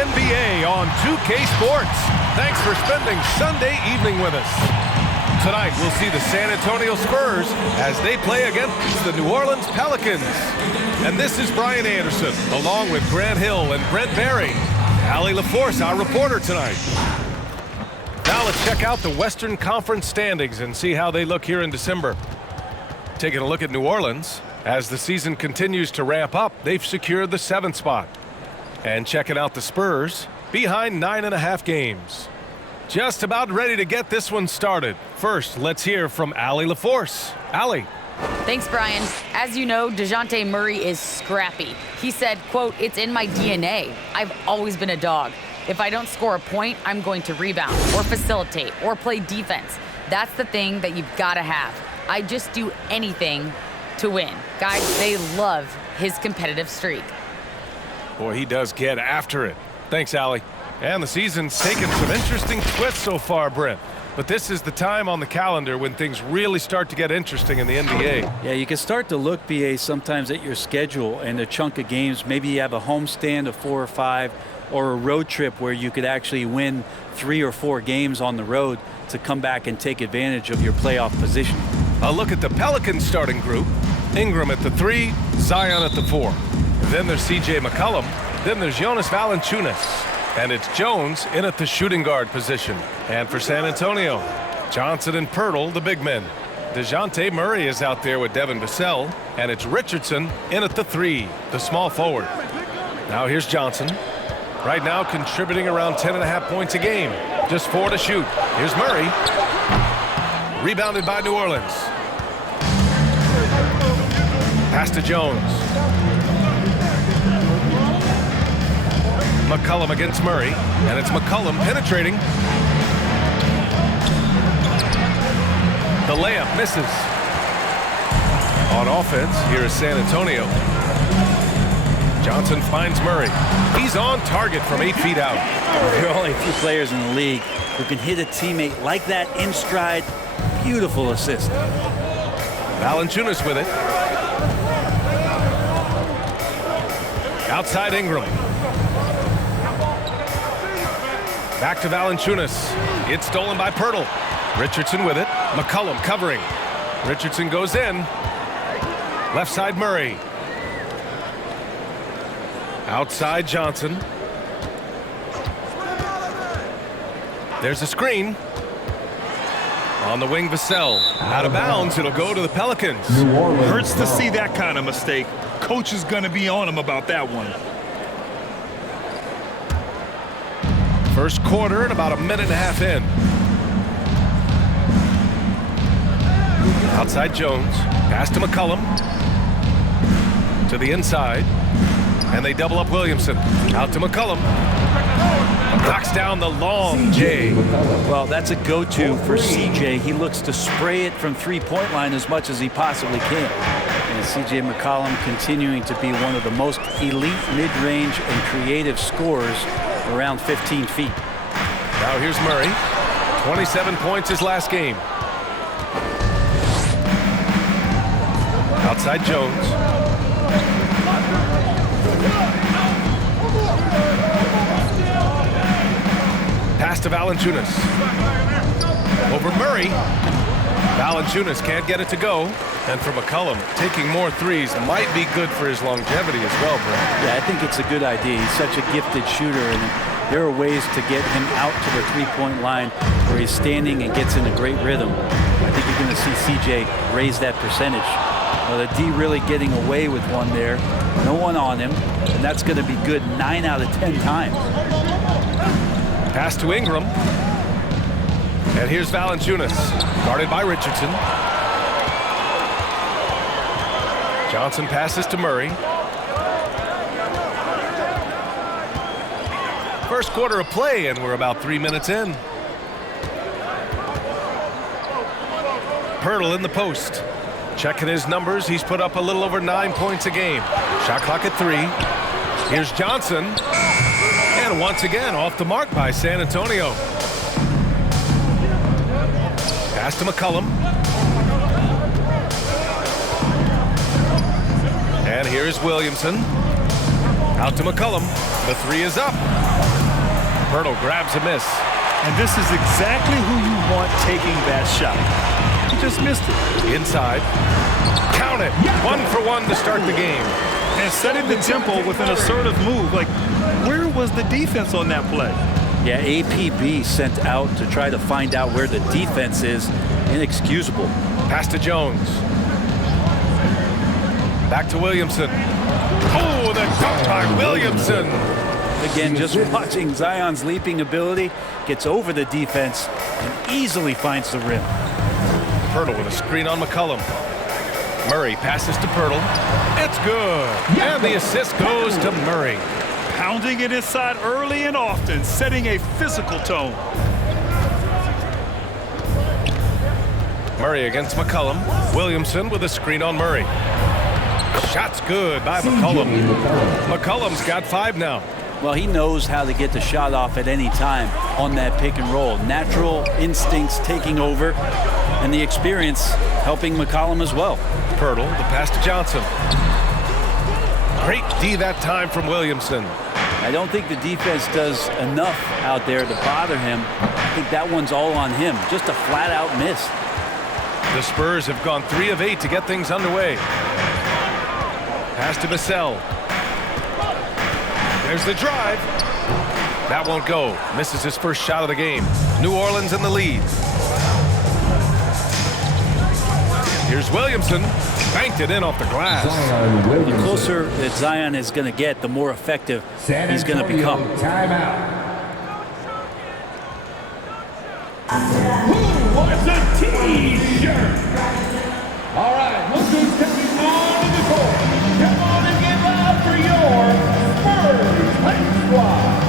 WNBA on 2K Sports. Thanks for spending Sunday evening with us. Tonight, we'll see the San Antonio Spurs as they play against the New Orleans Pelicans. And this is Brian Anderson, along with Grant Hill and Brent Barry. Allie LaForce, our reporter tonight. Now let's check out the Western Conference standings and see how they look here in December. Taking a look at New Orleans. As the season continues to ramp up, they've secured the 7th spot. And checking out the Spurs, behind 9.5 games. Just about ready to get this one started. First, let's hear from Allie LaForce. Allie. Thanks, Brian. As you know, DeJounte Murray is scrappy. He said, quote, "It's in my DNA. I've always been a dog. If I don't score a point, I'm going to rebound or facilitate or play defense. That's the thing that you've got to have. I just do anything to win." Guys, they love his competitive streak. Boy, he does get after it. Thanks, Allie. And the season's taken some interesting twists so far, Brent. But this is the time on the calendar when things really start to get interesting in the NBA. Yeah, you can start to look, BA, sometimes at your schedule and a chunk of games. Maybe you have a homestand of 4 or 5 or a road trip where you could actually win 3 or 4 games on the road to come back and take advantage of your playoff position. A look at the Pelicans starting group. Ingram at the 3, Zion at the 4. Then there's C.J. McCollum. Then there's Jonas Valanciunas. And it's Jones in at the shooting guard position. And for San Antonio, Johnson and Pirtle, the big men. DeJounte Murray is out there with Devin Vassell. And it's Richardson in at the 3, the small forward. Now here's Johnson. Right now contributing around 10.5 points a game. Just 4 to shoot. Here's Murray. Rebounded by New Orleans. Pass to Jones. McCollum against Murray, and it's McCollum penetrating. The layup misses. On offense, here is San Antonio. Johnson finds Murray. He's on target from 8 feet out. There are only a few players in the league who can hit a teammate like that in stride. Beautiful assist. Valanciunas with it. Outside Ingram. Back to Valanciunas. It's stolen by Pirtle. Richardson with it. McCollum covering. Richardson goes in. Left side Murray. Outside Johnson. There's a screen. On the wing, Vassell. Out of bounds, it'll go to the Pelicans. Hurts to see that kind of mistake. Coach is going to be on him about that one. First quarter and about 1.5 minutes in. Outside Jones. Pass to McCollum. To the inside. And they double up Williamson. Out to McCollum. Knocks down the long J. Well, that's a go-to for CJ. He looks to spray it from three-point line as much as he possibly can. And CJ McCollum continuing to be one of the most elite mid-range and creative scorers around 15 feet. Now here's Murray. 27 points his last game. Outside Jones. Pass to Valanciunas. Over Murray. Valanciunas can't get it to go. And for McCollum, taking more threes might be good for his longevity as well, Brent. Yeah, I think it's a good idea. He's such a gifted shooter, and there are ways to get him out to the three-point line where he's standing and gets in a great rhythm. I think you're going to see CJ raise that percentage. Well, the D really getting away with one there. No one on him, and that's going to be good 9 out of 10 times. Pass to Ingram. And here's Valanciunas, guarded by Richardson. Johnson passes to Murray. First quarter of play, and we're about 3 minutes in. Pirtle in the post. Checking his numbers, he's put up a little over 9 points a game. Shot clock at 3. Here's Johnson. And once again, off the mark by San Antonio. Pass to McCollum. And here's Williamson. Out to McCollum. The 3 is up. Pirtle grabs a miss. And this is exactly who you want taking that shot. He just missed it. Inside. Count it. 1 for 1 to start the game. And setting the tempo with an assertive move. Like, where was the defense on that play? Yeah, APB sent out to try to find out where the defense is. Inexcusable. Pass to Jones. Back to Williamson. Oh, the dunk by Williamson. Again, just watching Zion's leaping ability, gets over the defense and easily finds the rim. Pirtle with a screen on McCollum. Murray passes to Pirtle. It's good. And the assist goes to Murray. Pounding it inside early and often, setting a physical tone. Murray against McCollum. Williamson with a screen on Murray. Shot's good by McCollum. McCollum's got 5 now. Well, he knows how to get the shot off at any time on that pick and roll. Natural instincts taking over, and the experience helping McCollum as well. Pirtle, the pass to Johnson. Great D that time from Williamson. I don't think the defense does enough out there to bother him. I think that one's all on him. Just a flat-out miss. The Spurs have gone 3 of 8 to get things underway. Pass to Vassell. There's the drive. That won't go. Misses his first shot of the game. New Orleans in the lead. Here's Williamson. Banked it in off the glass. The closer that Zion is going to get, the more effective he's going to become. Timeout. Who wants a T-shirt? All right, look who's coming on the court. Come on and get loud for your Spurs High Squad.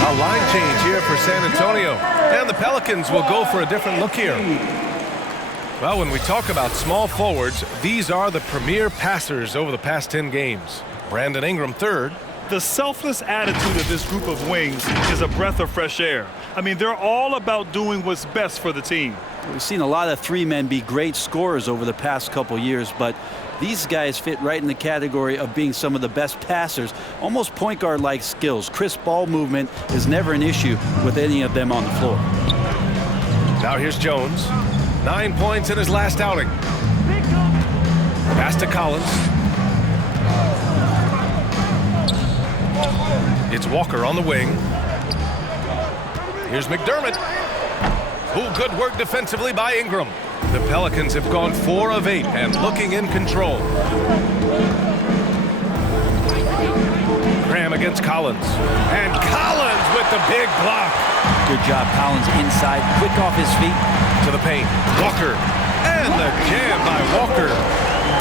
A line change here for San Antonio. And the Pelicans will go for a different look here. Well, when we talk about small forwards, these are the premier passers over the past 10 games. Brandon Ingram third. The selfless attitude of this group of wings is a breath of fresh air. I mean, they're all about doing what's best for the team. We've seen a lot of 3 men be great scorers over the past couple years, but these guys fit right in the category of being some of the best passers, almost point guard-like skills. Crisp ball movement is never an issue with any of them on the floor. Now here's Jones. 9 points in his last outing. Pass to Collins. It's Walker on the wing. Here's McDermott. Oh, good work defensively by Ingram. The Pelicans have gone 4 of 8 and looking in control. Graham against Collins. And Collins with the big block. Good job, Collins inside, quick off his feet. To the paint. Walker. And the jam by Walker.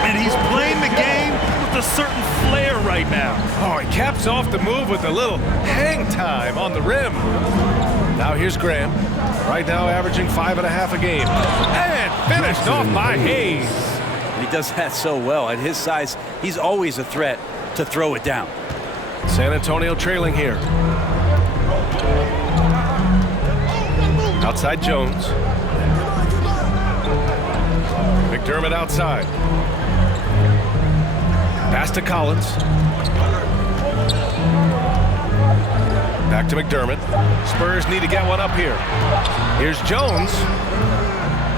And he's playing the game with a certain flair right now. Oh, he caps off the move with a little hang time on the rim. Now here's Graham. Right now averaging 5.5 a game. And finished off by Hayes. He does that so well. At his size, he's always a threat to throw it down. San Antonio trailing here. Outside Jones. McDermott outside. Pass to Collins. Back to McDermott. Spurs need to get one up here. Here's Jones.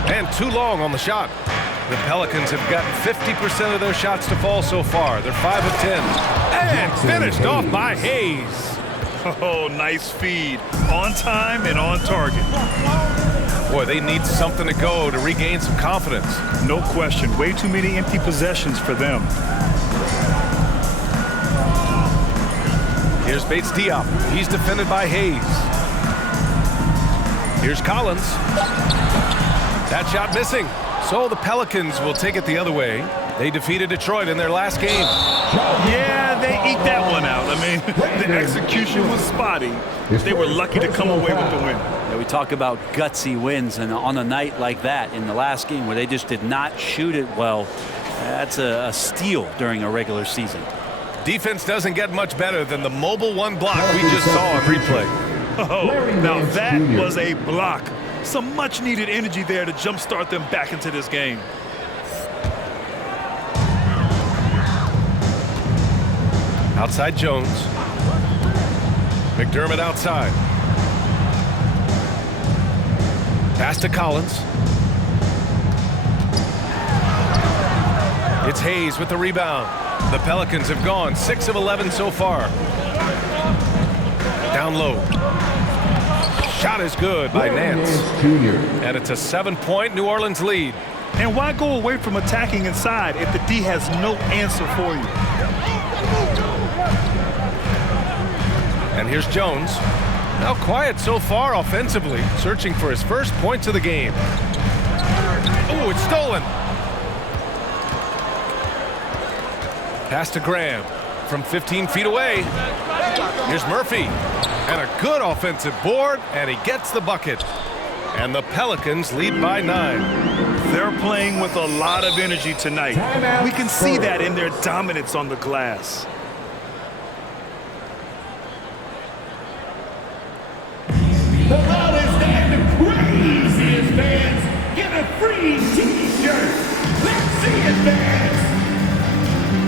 And too long on the shot. The Pelicans have gotten 50% of their shots to fall so far. They're 5 of 10. And finished off by Hayes. Oh, nice feed. On time and on target. Boy, they need something to go to regain some confidence. No question. Way too many empty possessions for them. Here's Bates Diop. He's defended by Hayes. Here's Collins. That shot missing. So the Pelicans will take it the other way. They defeated Detroit in their last game. Yeah, they eke that one out. I mean, the execution was spotty. They were lucky to come away with the win. Yeah, we talk about gutsy wins, and on a night like that in the last game where they just did not shoot it well, that's a steal during a regular season. Defense doesn't get much better than the mobile one block we just saw on replay. Oh, now that was a block. Some much-needed energy there to jumpstart them back into this game. Outside Jones. McDermott outside. Pass to Collins. It's Hayes with the rebound. The Pelicans have gone 6 of 11 so far. Down low. Shot is good by Nance. And it's a 7-point New Orleans lead. And why go away from attacking inside if the D has no answer for you? And here's Jones. Now quiet so far offensively, searching for his first points of the game. Oh, it's stolen. Pass to Graham from 15 feet away. Here's Murphy. And a good offensive board, and he gets the bucket. And the Pelicans lead by 9. They're playing with a lot of energy tonight. We can see that in their dominance on the glass. The loudest and the craziest fans get a free T-shirt. Let's see it, fans.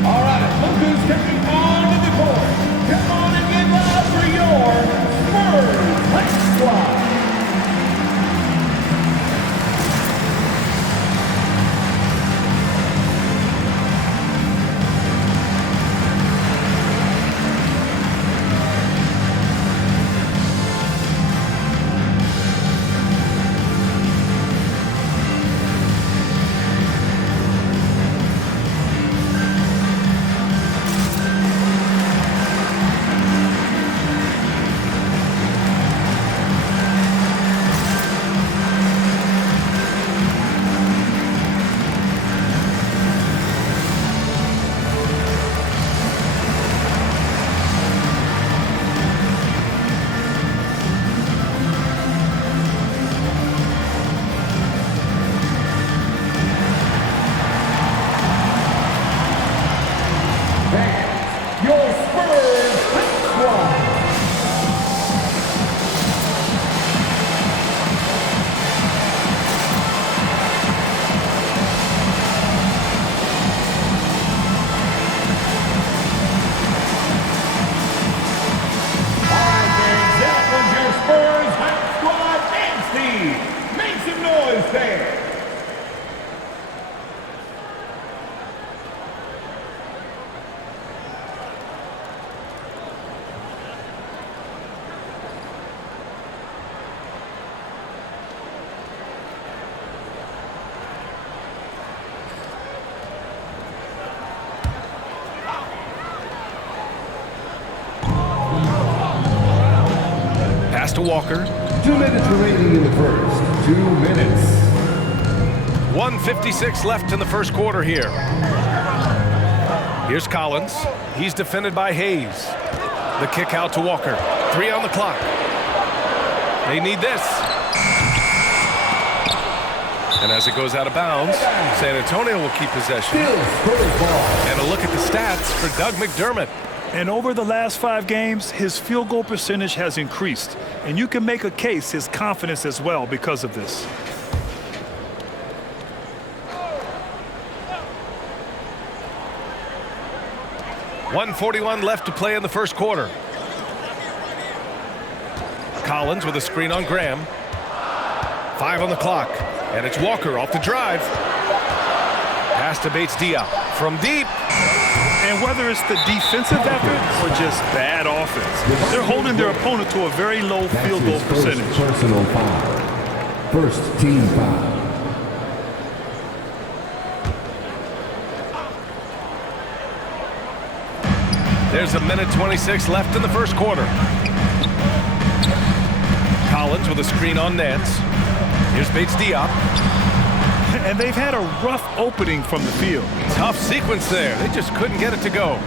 All right, look who's coming onto the court. Come on and give up for your Spurs High Squad. Pass to Walker. 2 minutes remaining in the first. 2 minutes. 1:56 left in the first quarter here. Here's Collins. He's defended by Hayes. The kick out to Walker. 3 on the clock. They need this. And as it goes out of bounds, San Antonio will keep possession. And a look at the stats for Doug McDermott. And over the last 5 games, his field goal percentage has increased. And you can make a case his confidence as well because of this. .141 left to play in the first quarter. Collins with a screen on Graham. 5 on the clock. And it's Walker off the drive. Pass to Bates-Diop from deep. And whether it's the defensive effort or just bad offense, they're holding their opponent to a very low field goal percentage. Personal foul. First team foul. There's 1:26 left in the first quarter. Collins with a screen on Nance. Here's Bates-Diop. And they've had a rough opening from the field. Tough sequence there. They just couldn't get it to go.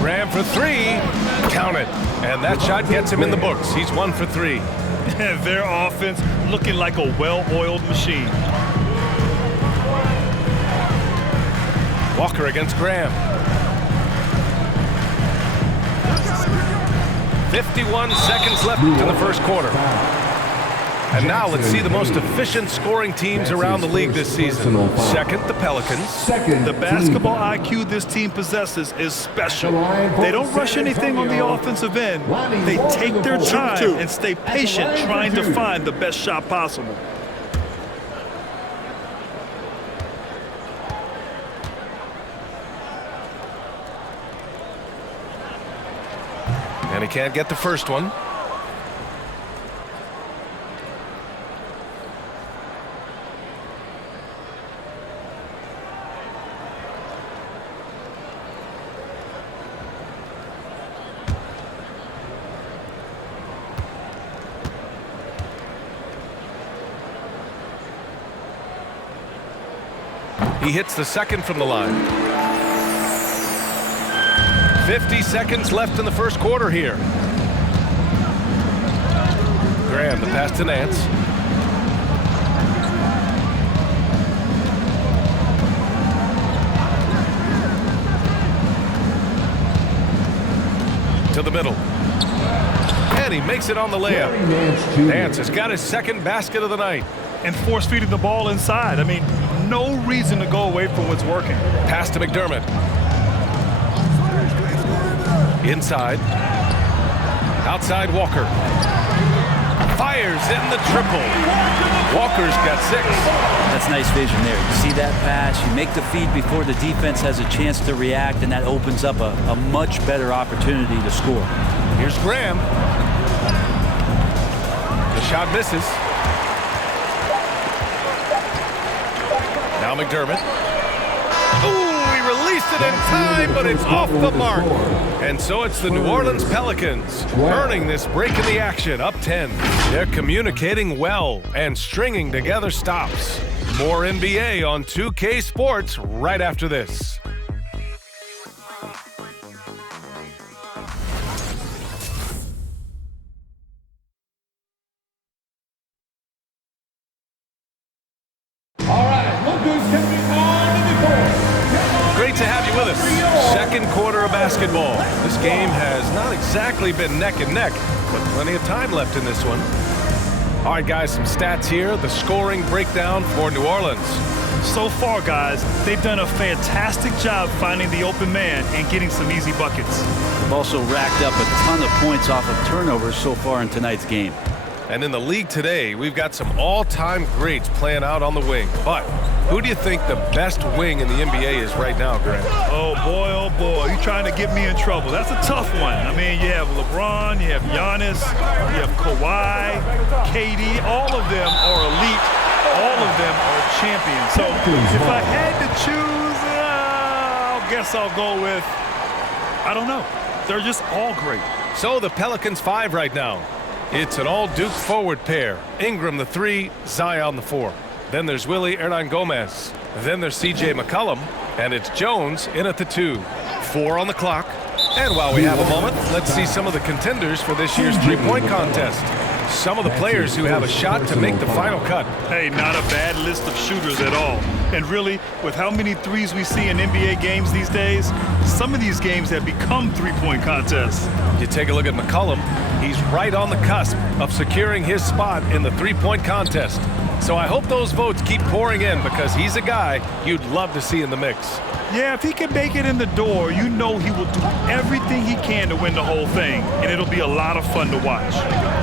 Graham for 3. Count it. And that shot gets him in the books. He's 1 for 3. And their offense looking like a well-oiled machine. Walker against Graham. 51 seconds left in the first quarter. And now let's see the most efficient scoring teams around the league this season. Second, the Pelicans. The basketball IQ this team possesses is special. They don't rush anything on the offensive end. They take their time and stay patient trying to find the best shot possible. And he can't get the first one. He hits the second from the line. 50 seconds left in the first quarter here. Graham, the pass to Nance. To the middle. And he makes it on the layup. Nance has got his second basket of the night. And force-feeding the ball inside. I mean, no reason to go away from what's working. Pass to McDermott. Inside. Outside Walker. Fires in the triple. Walker's got 6. That's nice vision there. You see that pass, you make the feed before the defense has a chance to react, and that opens up a much better opportunity to score. Here's Graham. The shot misses. Now McDermott. Ooh, he released it in time, but it's off the mark. And so it's the New Orleans Pelicans earning this break in the action, up 10. They're communicating well and stringing together stops. More NBA on 2K Sports right after this. Great to have you with us. Second quarter of basketball. This game has not exactly been neck and neck, but plenty of time left in this one. All right, guys, some stats here. The scoring breakdown for New Orleans. So far, guys, they've done a fantastic job finding the open man and getting some easy buckets. They've also racked up a ton of points off of turnovers so far in tonight's game. And in the league today, we've got some all-time greats playing out on the wing. But who do you think the best wing in the NBA is right now, Grant? Oh, boy, you're trying to get me in trouble. That's a tough one. I mean, you have LeBron, you have Giannis, you have Kawhi, KD. All of them are elite. All of them are champions. So if I had to choose, I guess I'll go with, I don't know. They're just all great. So the Pelicans 5 right now. It's an all-Duke forward pair. Ingram the 3, Zion the 4. Then there's Willie Hernangomez. Then there's C.J. McCollum. And it's Jones in at the 2. 4 on the clock. And while we have a moment, let's see some of the contenders for this year's three-point contest. Some of the players who have a shot to make the final cut. Hey, not a bad list of shooters at all. And really, with how many threes we see in NBA games these days, some of these games have become three-point contests. You take a look at McCollum. he's right on the cusp of securing his spot in the three-point contest. So I hope those votes keep pouring in because he's a guy you'd love to see in the mix. Yeah, if he can make it in the door, you know he will do everything he can to win the whole thing, and it'll be a lot of fun to watch.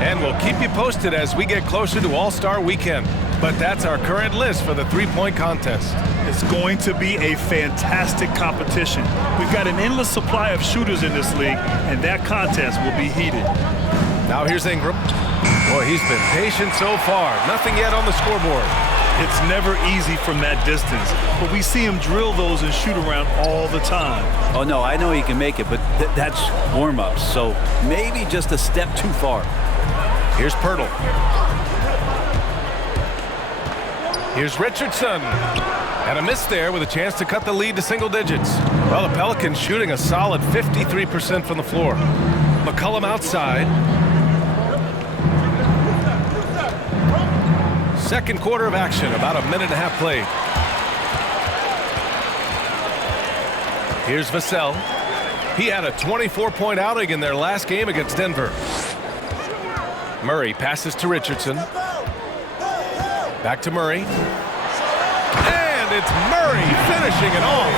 And we'll keep you posted as we get closer to All-Star Weekend. But that's our current list for the three-point contest. It's going to be a fantastic competition. We've got an endless supply of shooters in this league, and that contest will be heated. Now here's Ingram. Boy, he's been patient so far. Nothing yet on the scoreboard. It's never easy from that distance, but we see him drill those and shoot around all the time. Oh, no, I know he can make it, but that's warm-ups, so maybe just a step too far. Here's Pirtle. Here's Richardson. And a miss there with a chance to cut the lead to single digits. Well, the Pelicans shooting a solid 53% from the floor. McCollum outside. Second quarter of action, about a minute and a half played. Here's Vassell. He had a 24-point outing in their last game against Denver. Murray passes to Richardson. Back to Murray. And it's Murray finishing it off.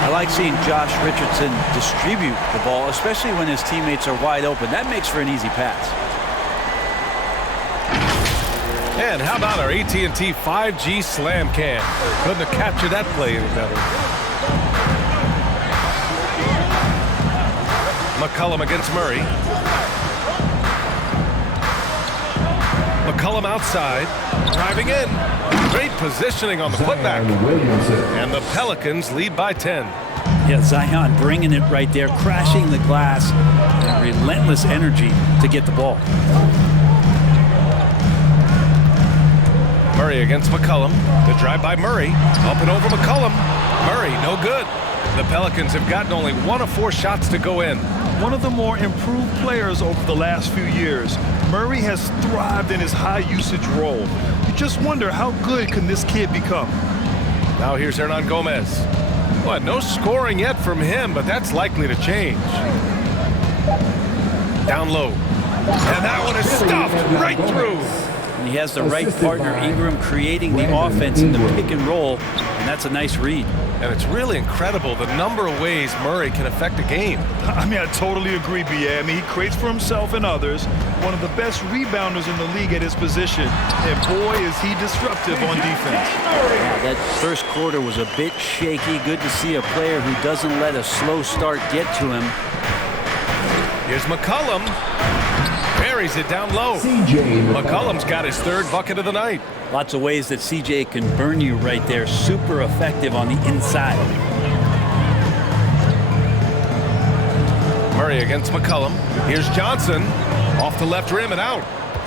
I like seeing Josh Richardson distribute the ball, especially when his teammates are wide open. That makes for an easy pass. And how about our AT&T 5G slam cam? Couldn't have captured that play any better. McCollum against Murray. McCollum outside, driving in. Great positioning on the putback. And the Pelicans lead by 10. Yeah, Zion bringing it right there, crashing the glass, and relentless energy to get the ball. Murray against McCollum. The drive by Murray. Up and over McCollum. Murray, no good. The Pelicans have gotten only 1 of 4 shots to go in. One of the more improved players over the last few years, Murray has thrived in his high-usage role. You just wonder how good can this kid become? Now here's Hernan Gomez. Well, no scoring yet from him, but that's likely to change. Down low. And that one is stuffed right through. And he has the right partner, Ingram, creating the offense in the pick and roll, and that's a nice read. And it's really incredible the number of ways Murray can affect a game. I mean, I totally agree, B.A. I mean, he creates for himself and others. One of the best rebounders in the league at his position. And boy, is he disruptive on defense. Yeah, that first quarter was a bit shaky. Good to see a player who doesn't let a slow start get to him. Here's McCollum. Buries it down low. McCollum's got his 3rd bucket of the night. Lots of ways that CJ can burn you right there. Super effective on the inside. Murray against McCollum. Here's Johnson. Off the left rim and out.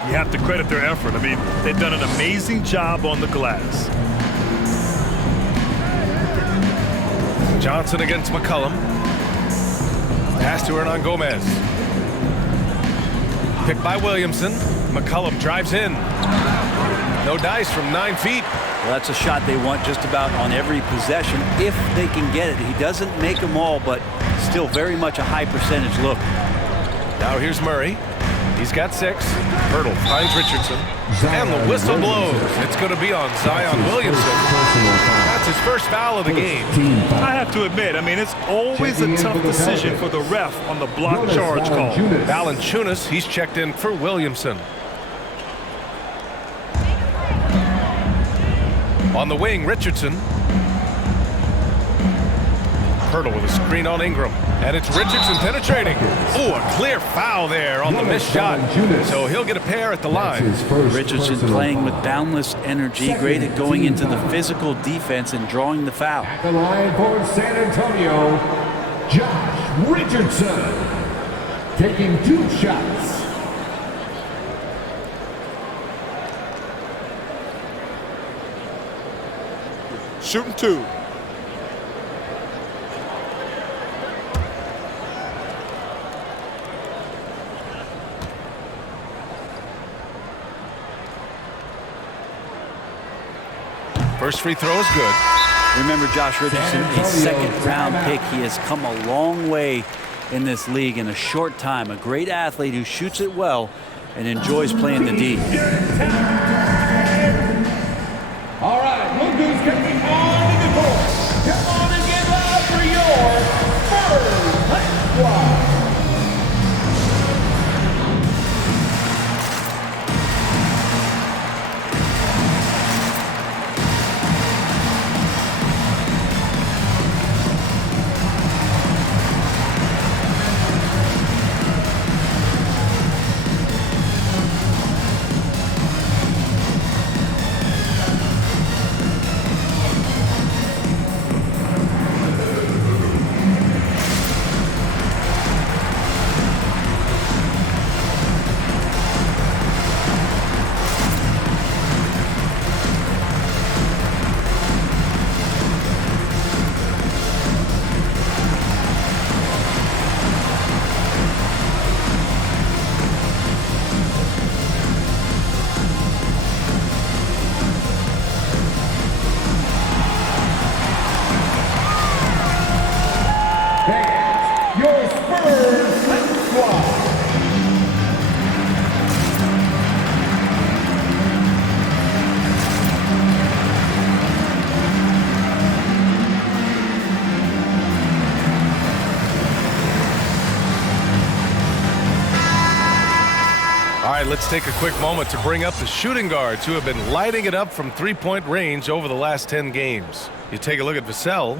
You have to credit their effort. I mean, they've done an amazing job on the glass. Johnson against McCollum. Pass to Hernan Gomez. Picked by Williamson. McCollum drives in. No dice from 9 feet. Well, that's a shot they want just about on every possession if they can get it. He doesn't make them all, but still very much a high percentage look. Now here's Murray. He's got 6. Pirtle finds Richardson. And the whistle blows. It's going to be on Zion Williamson. That's his first foul of the game. I have to admit, I mean, it's always a tough decision for the ref on the block charge call. Valanciunas, he's checked in for Williamson. On the wing, Richardson. Pirtle with a screen on Ingram. And it's Richardson penetrating. Oh, a clear foul there on the missed shot. So he'll get a pair at the line. Richardson playing with boundless energy, great at going into the physical defense and drawing the foul. At the line for San Antonio, Josh Richardson, taking 2 shots. Shooting 2. First free throw is good. Remember Josh Richardson, a 2nd-round pick. He has come a long way in this league in a short time. A great athlete who shoots it well and enjoys playing the D. All right, look who's coming on the court. Come on and give up for your Spurs squad. Let's take a quick moment to bring up the shooting guards who have been lighting it up from three-point range over the last 10 games. You take a look at Vassell.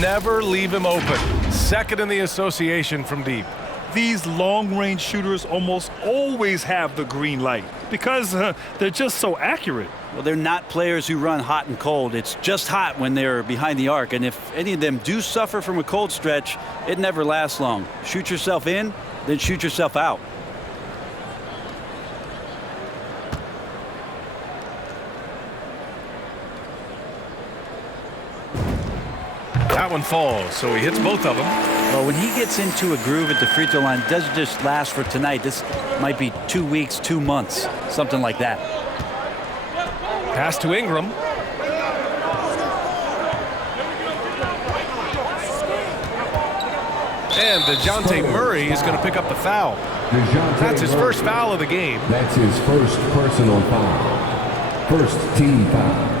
Never leave him open. Second in the association from deep. These long-range shooters almost always have the green light because they're just so accurate. Well, they're not players who run hot and cold. It's just hot when they're behind the arc. And if any of them do suffer from a cold stretch, it never lasts long. Shoot yourself in, then shoot yourself out. That one falls, so he hits both of them. Well, when he gets into a groove at the free throw line, it doesn't just last for tonight. This might be 2 weeks, 2 months, something like that. Pass to Ingram. And DeJounte Murray is going to pick up the foul. That's his first foul of the game. That's his first personal foul. First team foul.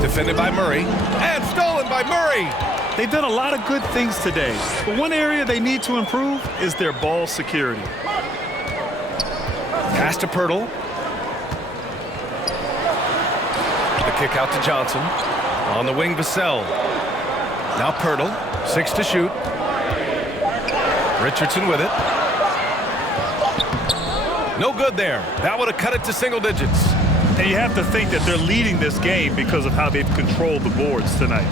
Defended by Murray, and stolen by Murray. They've done a lot of good things today, but one area they need to improve is their ball security. Pass to Pirtle. The kick out to Johnson. On the wing, Vassell. Now Pirtle, 6 to shoot. Richardson with it. No good there. That would have cut it to single digits. And you have to think that they're leading this game because of how they've controlled the boards tonight.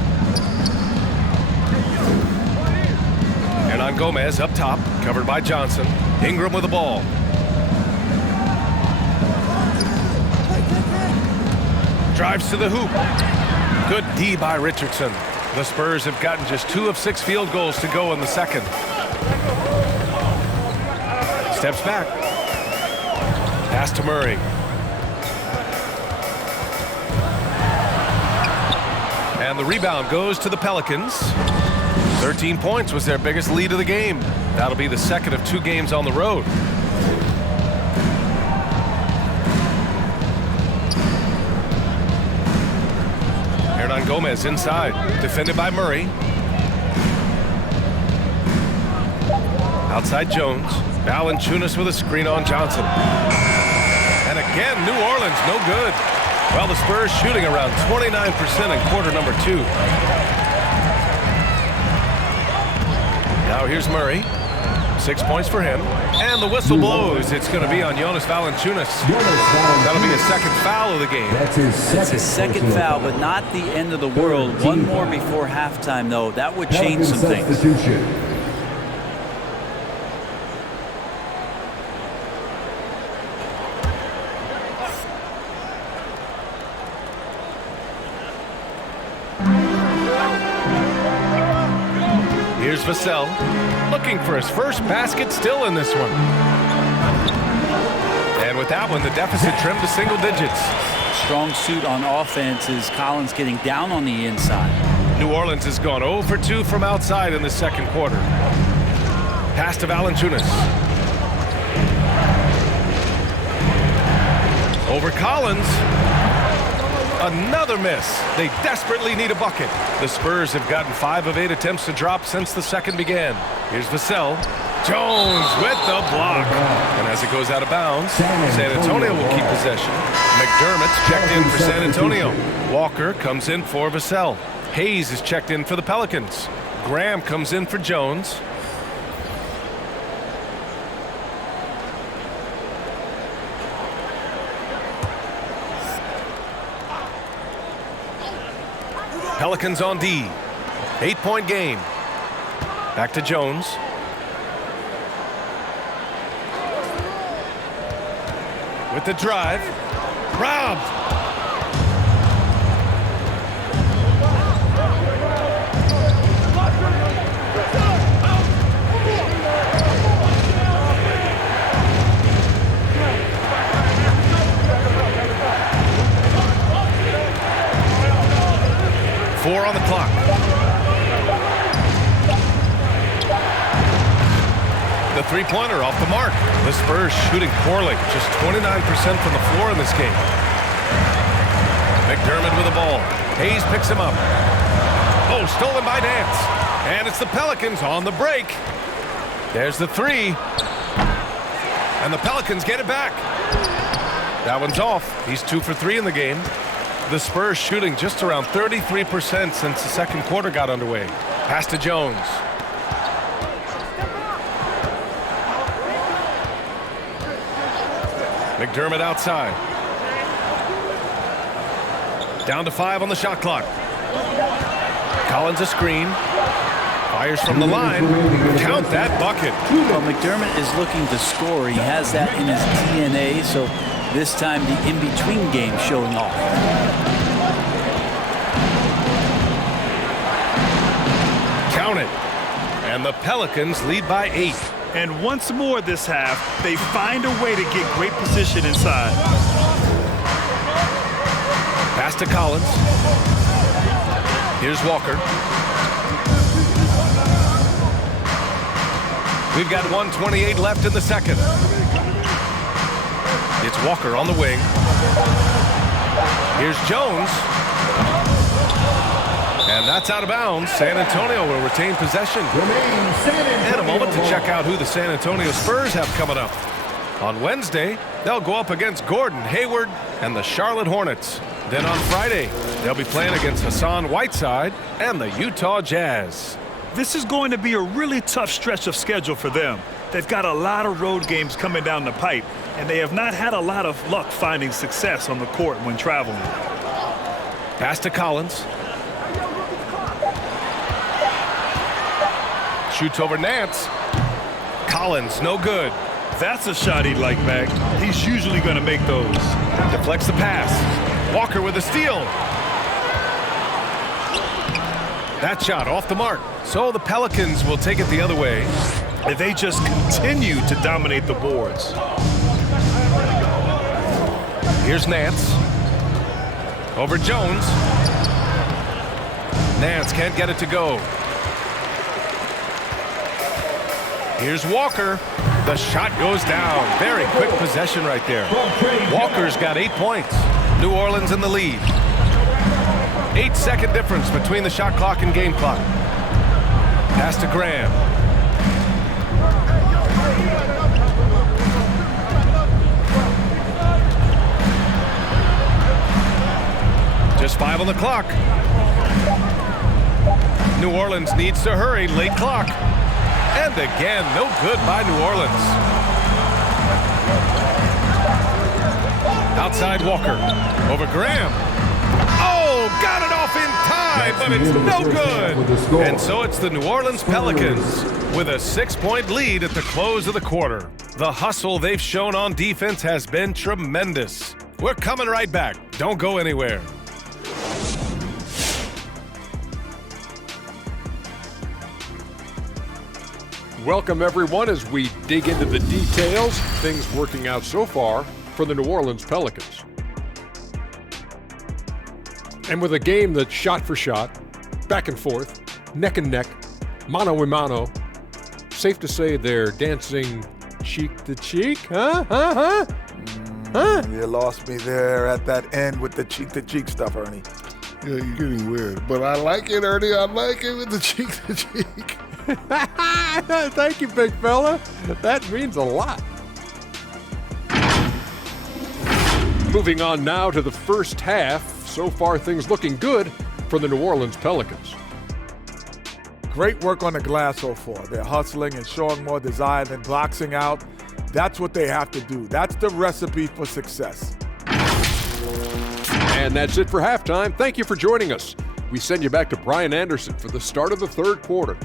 Hernan Gomez up top, covered by Johnson. Ingram with the ball. Drives to the hoop. Good D by Richardson. The Spurs have gotten just 2 of 6 field goals to go in the second. Steps back. Pass to Murray. And the rebound goes to the Pelicans. 13 points was their biggest lead of the game. That'll be the second of 2 games on the road. Hernan Gomez inside, defended by Murray. Outside Jones. Valanciunas with a screen on Johnson. And again, New Orleans no good. Well, the Spurs shooting around 29% in quarter number 2. Now here's Murray. 6 points for him. And the whistle blows. It's going to be on Jonas Valanciunas. That'll be his second foul of the game. That's his second foul, but not the end of the world. One more before halftime, though. That would change some things. Here's Vassell, looking for his first basket still in this one. And with that one, the deficit trimmed to single digits. Strong suit on offense is Collins getting down on the inside. New Orleans has gone 0 for 2 from outside in the second quarter. Pass to Valanciunas. Over Collins. Another miss. They desperately need a bucket. The Spurs have gotten 5 of 8 attempts to drop since the second began. Here's Vassell. Jones with the block. And as it goes out of bounds, San Antonio will keep possession. McDermott's checked in for San Antonio. Walker comes in for Vassell. Hayes is checked in for the Pelicans. Graham comes in for Jones. Pelicans on D. 8-point game. Back to Jones. With the drive. Robbed. Four on the clock. The three-pointer off the mark. The Spurs shooting poorly, just 29% from the floor in this game. McDermott with the ball. Hayes picks him up. Oh, stolen by Nance. And it's the Pelicans on the break. There's the three. And the Pelicans get it back. That one's off. He's 2 for 3 in the game. The Spurs shooting just around 33% since the second quarter got underway. Pass to Jones. McDermott outside. Down to 5 on the shot clock. Collins a screen. Fires from the line. Count that bucket. Well, McDermott is looking to score. He has that in his DNA, so this time the in-between game showing off. Count it. And the Pelicans lead by 8. And once more this half, they find a way to get great position inside. Pass to Collins. Here's Walker. We've got 1:28 left in the second. It's Walker on the wing. Here's Jones. And that's out of bounds. San Antonio will retain possession. And a moment to check out who the San Antonio Spurs have coming up. On Wednesday, they'll go up against Gordon Hayward and the Charlotte Hornets. Then on Friday, they'll be playing against Hassan Whiteside and the Utah Jazz. This is going to be a really tough stretch of schedule for them. They've got a lot of road games coming down the pipe, and they have not had a lot of luck finding success on the court when traveling. Pass to Collins. Shoots over Nance. Collins, no good. That's a shot he'd like back. He's usually going to make those. Deflects the pass. Walker with a steal. That shot off the mark. So the Pelicans will take it the other way. And they just continue to dominate the boards. Here's Nance. Over Jones. Nance can't get it to go. Here's Walker. The shot goes down. Very quick possession right there. Walker's got 8 points. New Orleans in the lead. 8-second difference between the shot clock and game clock. Pass to Graham. Just 5 on the clock. New Orleans needs to hurry. Late clock. And again, no good by New Orleans. Outside Walker. Over Graham. Oh, got it off in time, but it's no good. And so it's the New Orleans Pelicans with a 6-point lead at the close of the quarter. The hustle they've shown on defense has been tremendous. We're coming right back. Don't go anywhere. Welcome, everyone, as we dig into the details. Things working out so far for the New Orleans Pelicans. And with a game that's shot for shot, back and forth, neck and neck, mano a mano, safe to say they're dancing cheek to cheek, huh? You lost me there at that end with the cheek-to-cheek stuff, Ernie. Yeah, you're getting weird. But I like it, Ernie. I like it with the cheek-to-cheek. Thank you, big fella. That means a lot. Moving on now to the first half. So far, things looking good for the New Orleans Pelicans. Great work on the glass so far. They're hustling and showing more desire than boxing out. That's what they have to do. That's the recipe for success. And that's it for halftime. Thank you for joining us. We send you back to Brian Anderson for the start of the third quarter.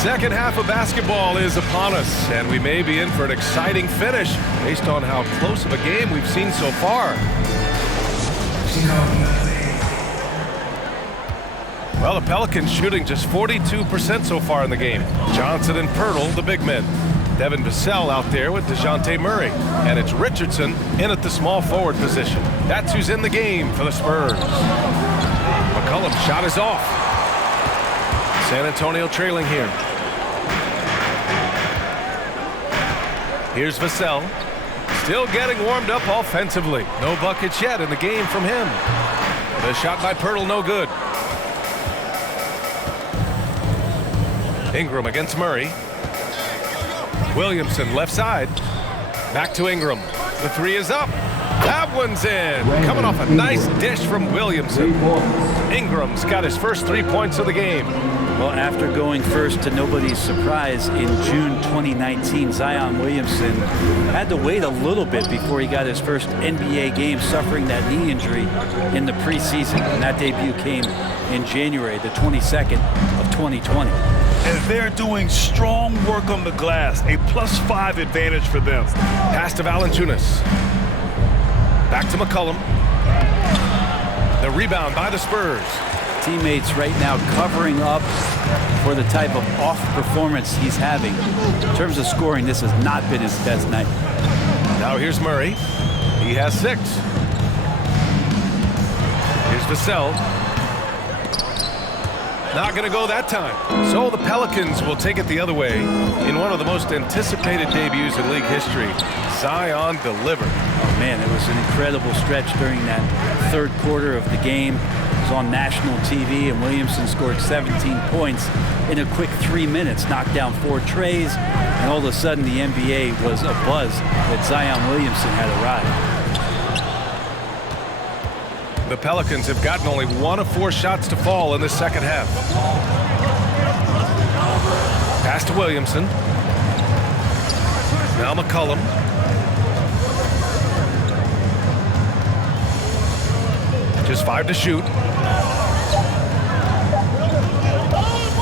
Second half of basketball is upon us, and we may be in for an exciting finish based on how close of a game we've seen so far. Well, the Pelicans shooting just 42% so far in the game. Johnson and Pirtle, the big men. Devin Vassell out there with DeJounte Murray. And it's Richardson in at the small forward position. That's who's in the game for the Spurs. McCollum's shot is off. San Antonio trailing here. Here's Vassell, still getting warmed up offensively. No buckets yet in the game from him. The shot by Pirtle, no good. Ingram against Murray. Williamson left side. Back to Ingram. The three is up. That one's in. Coming off a nice dish from Williamson. Ingram's got his first 3 points of the game. Well, after going first to nobody's surprise in June 2019, Zion Williamson had to wait a little bit before he got his first NBA game, suffering that knee injury in the preseason. And that debut came in January, the 22nd of 2020. And they're doing strong work on the glass, a +5 advantage for them. Pass to Valanciunas. Back to McCollum. The rebound by the Spurs. Teammates right now covering up for the type of off performance he's having. In terms of scoring, this has not been his best night. Now here's Murray. He has 6. Here's Vassell. Not going to go that time. So the Pelicans will take it the other way in one of the most anticipated debuts in league history. Zion delivered. Oh man, it was an incredible stretch during that third quarter of the game. It was on national TV, and Williamson scored 17 points in a quick 3 minutes, knocked down 4 trays, and all of a sudden the NBA was abuzz that Zion Williamson had arrived. The Pelicans have gotten only 1 of 4 shots to fall in the second half. Pass to Williamson. Now McCollum. Just 5 to shoot.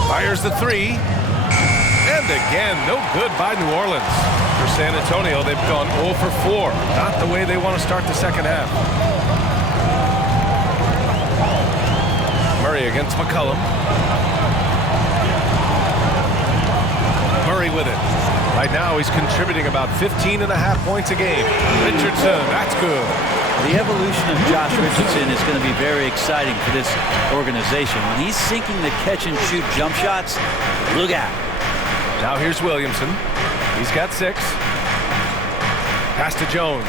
Fires the 3. And again, no good by New Orleans. For San Antonio, they've gone 0 for 4. Not the way they want to start the second half. Murray against McCollum. Murray with it. Right now, he's contributing about 15.5 points a game. Richardson, that's good. The evolution of Josh Richardson is going to be very exciting for this organization. When he's sinking the catch-and-shoot jump shots, look out. Now here's Williamson. He's got 6. Pass to Jones.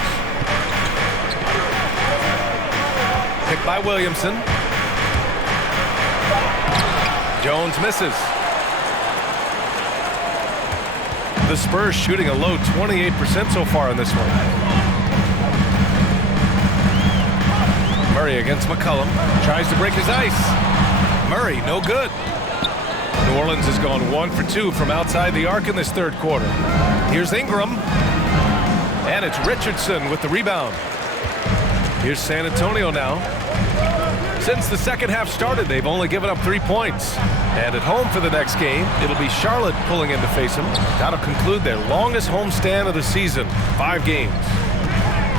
Picked by Williamson. Jones misses. The Spurs shooting a low 28% so far in this one. Murray against McCollum. Tries to break his ice. Murray, no good. New Orleans has gone 1 for 2 from outside the arc in this third quarter. Here's Ingram. And it's Richardson with the rebound. Here's San Antonio now. Since the second half started, they've only given up 3 points. And at home for the next game, it'll be Charlotte pulling in to face him. That'll conclude their longest homestand of the season, 5 games.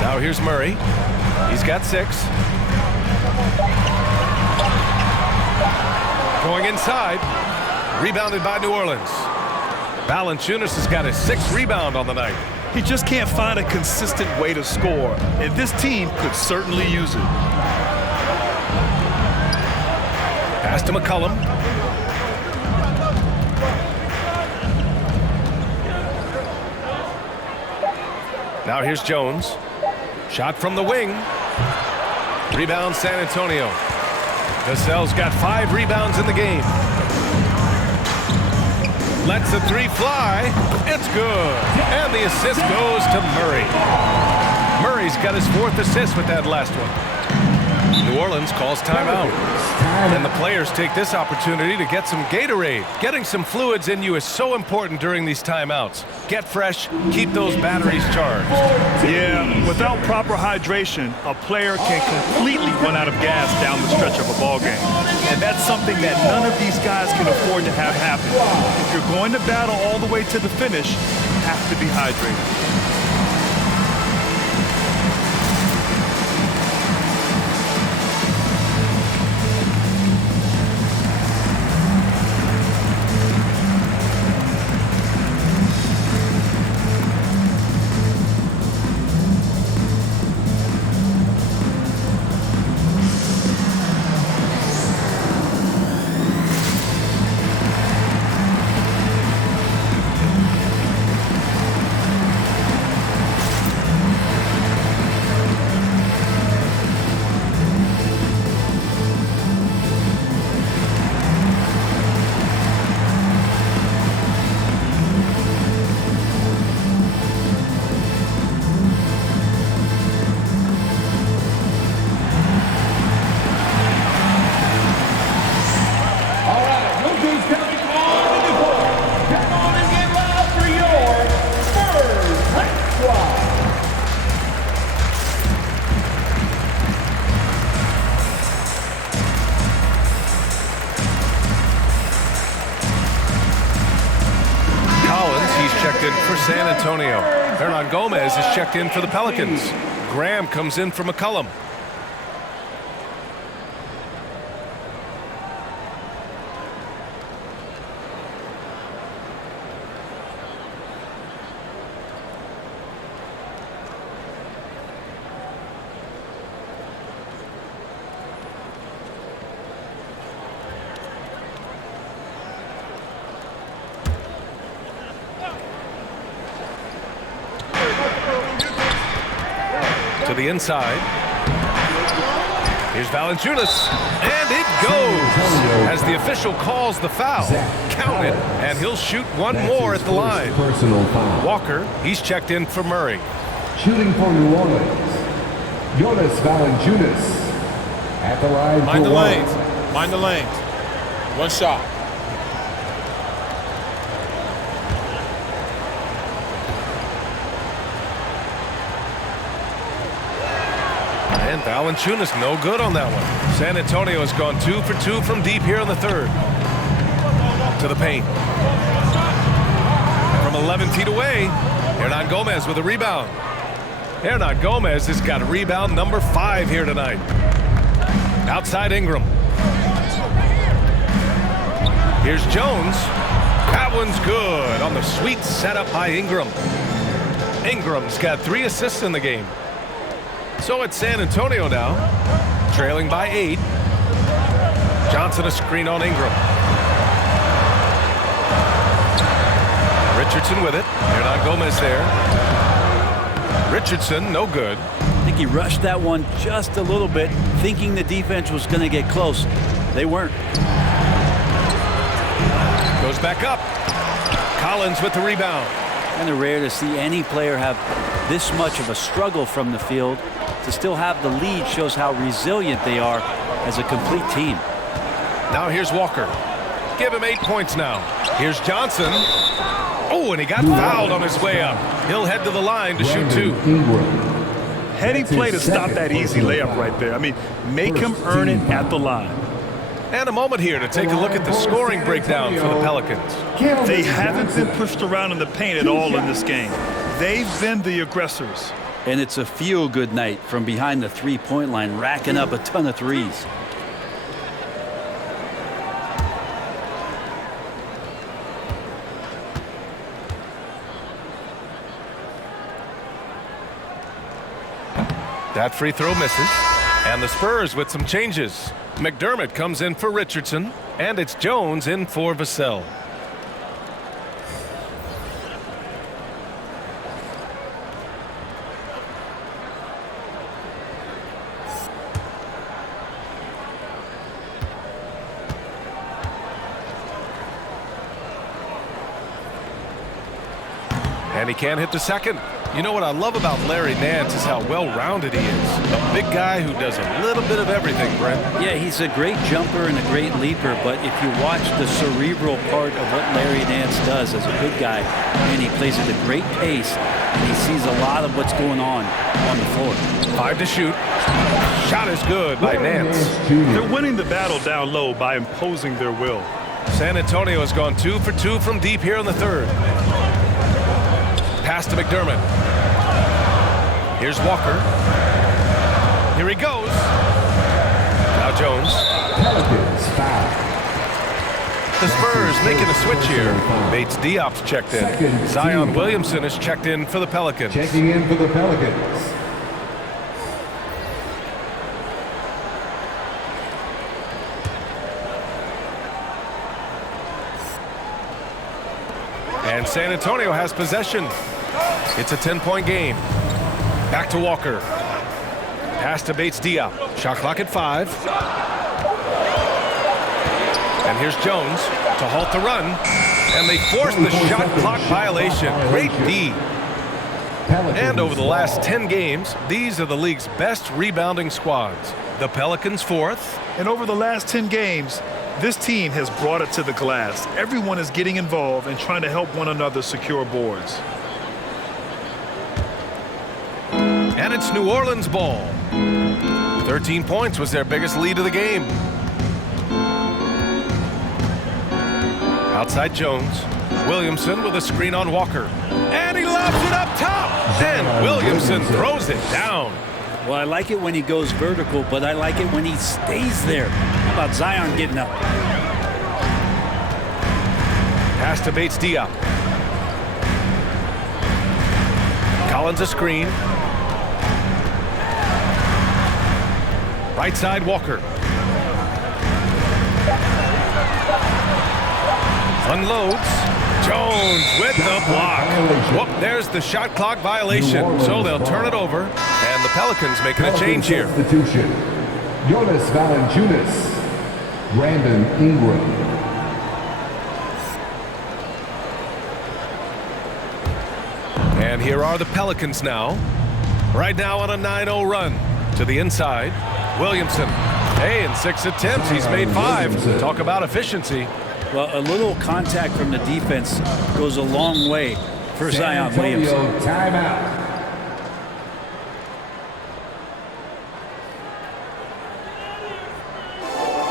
Now here's Murray. He's got 6. Going inside. Rebounded by New Orleans. Valanciunas has got his 6th rebound on the night. He just can't find a consistent way to score, and this team could certainly use it. Pass to McCollum. Now here's Jones. Shot from the wing. Rebound San Antonio. Cassell's got 5 rebounds in the game. Lets the 3 fly. It's good. And the assist goes to Murray. Murray's got his 4th assist with that last one. New Orleans calls timeout. And the players take this opportunity to get some Gatorade. Getting some fluids in you is so important during these timeouts. Get fresh, keep those batteries charged. Yeah, without proper hydration, a player can completely run out of gas down the stretch of a ball game. And that's something that none of these guys can afford to have happen. If you're going to battle all the way to the finish, you have to be hydrated. For San Antonio. Hernan Gomez is checked in for the Pelicans. Graham comes in for McCollum. To the inside. Here's Valanciunas, and it goes as the official calls the foul. Count it, and he'll shoot one more at the line. Walker, he's checked in for Murray. Shooting for New Orleans, Jonas Valanciunas at the line. Mind the lanes. Mind the lanes. One shot. And Valanciunas no good on that one. San Antonio has gone 2 for 2 from deep here in the 3rd. To the paint. From 11 feet away, Hernan Gomez with a rebound. Hernan Gomez has got rebound number 5 here tonight. Outside Ingram. Here's Jones. That one's good on the sweet setup by Ingram. Ingram's got 3 assists in the game. So it's San Antonio now, trailing by 8. Johnson a screen on Ingram. Richardson with it. Hernan Gomez there. Richardson, no good. I think he rushed that one just a little bit, thinking the defense was going to get close. They weren't. Goes back up. Collins with the rebound. Kind of rare to see any player have this much of a struggle from the field. To still have the lead shows how resilient they are as a complete team. Now here's Walker. Give him 8 points now. Here's Johnson. Oh, and he got fouled on his way up. He'll head to the line to shoot 2. Heading play to stop that easy layup right there. I mean, make him earn it at the line. And a moment here to take a look at the scoring breakdown for the Pelicans. They haven't been pushed around in the paint at all in this game. They've been the aggressors. And it's a feel-good night from behind the three-point line, racking up a ton of threes. That free throw misses. And the Spurs with some changes. McDermott comes in for Richardson, and it's Jones in for Vassell. And he can't hit the second. You know what I love about Larry Nance is how well-rounded he is. A big guy who does a little bit of everything, Brent. Yeah, he's a great jumper and a great leaper, but if you watch the cerebral part of what Larry Nance does as a good guy, and he plays at a great pace, and he sees a lot of what's going on the floor. 5 to shoot. Shot is good by Nance. They're winning the battle down low by imposing their will. San Antonio has gone 2 for 2 from deep here in the third. Pass to McDermott. Here's Walker. Here he goes. Now Jones. The Spurs making a switch here. Bates Diop's checked in. Zion Williamson is checked in for the Pelicans. Checking in for the Pelicans. And San Antonio has possession. It's a 10-point game. Back to Walker. Pass to Bates Diop. Shot clock at 5. And here's Jones to halt the run. And they force the shot clock violation. Great D. And over the last 10 games, these are the league's best rebounding squads. The Pelicans 4th. And over the last 10 games, this team has brought it to the glass. Everyone is getting involved and trying to help one another secure boards. And it's New Orleans ball. 13 points was their biggest lead of the game. Outside Jones. Williamson with a screen on Walker. And he lobs it up top. And Williamson throws it down. Well, I like it when he goes vertical, but I like it when he stays there. How about Zion getting up? Pass to Bates Diop. Collins a screen. Right side Walker. Unloads. Jones with the block. Whoop, there's the shot clock violation. So they'll turn it over. And the Pelicans making a change here. Substitution. Jonas Valanciunas. Brandon Ingram. And here are the Pelicans now. Right now on a 9-0 run. To the inside. Williamson. Hey, in 6 attempts, he's made 5. Talk about efficiency. Well, a little contact from the defense goes a long way for Zion Williamson. Timeout.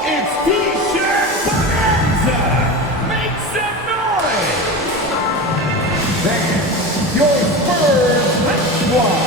It's T-shirt bonanza. Make some noise. Fans, your Spurs Let's Walk.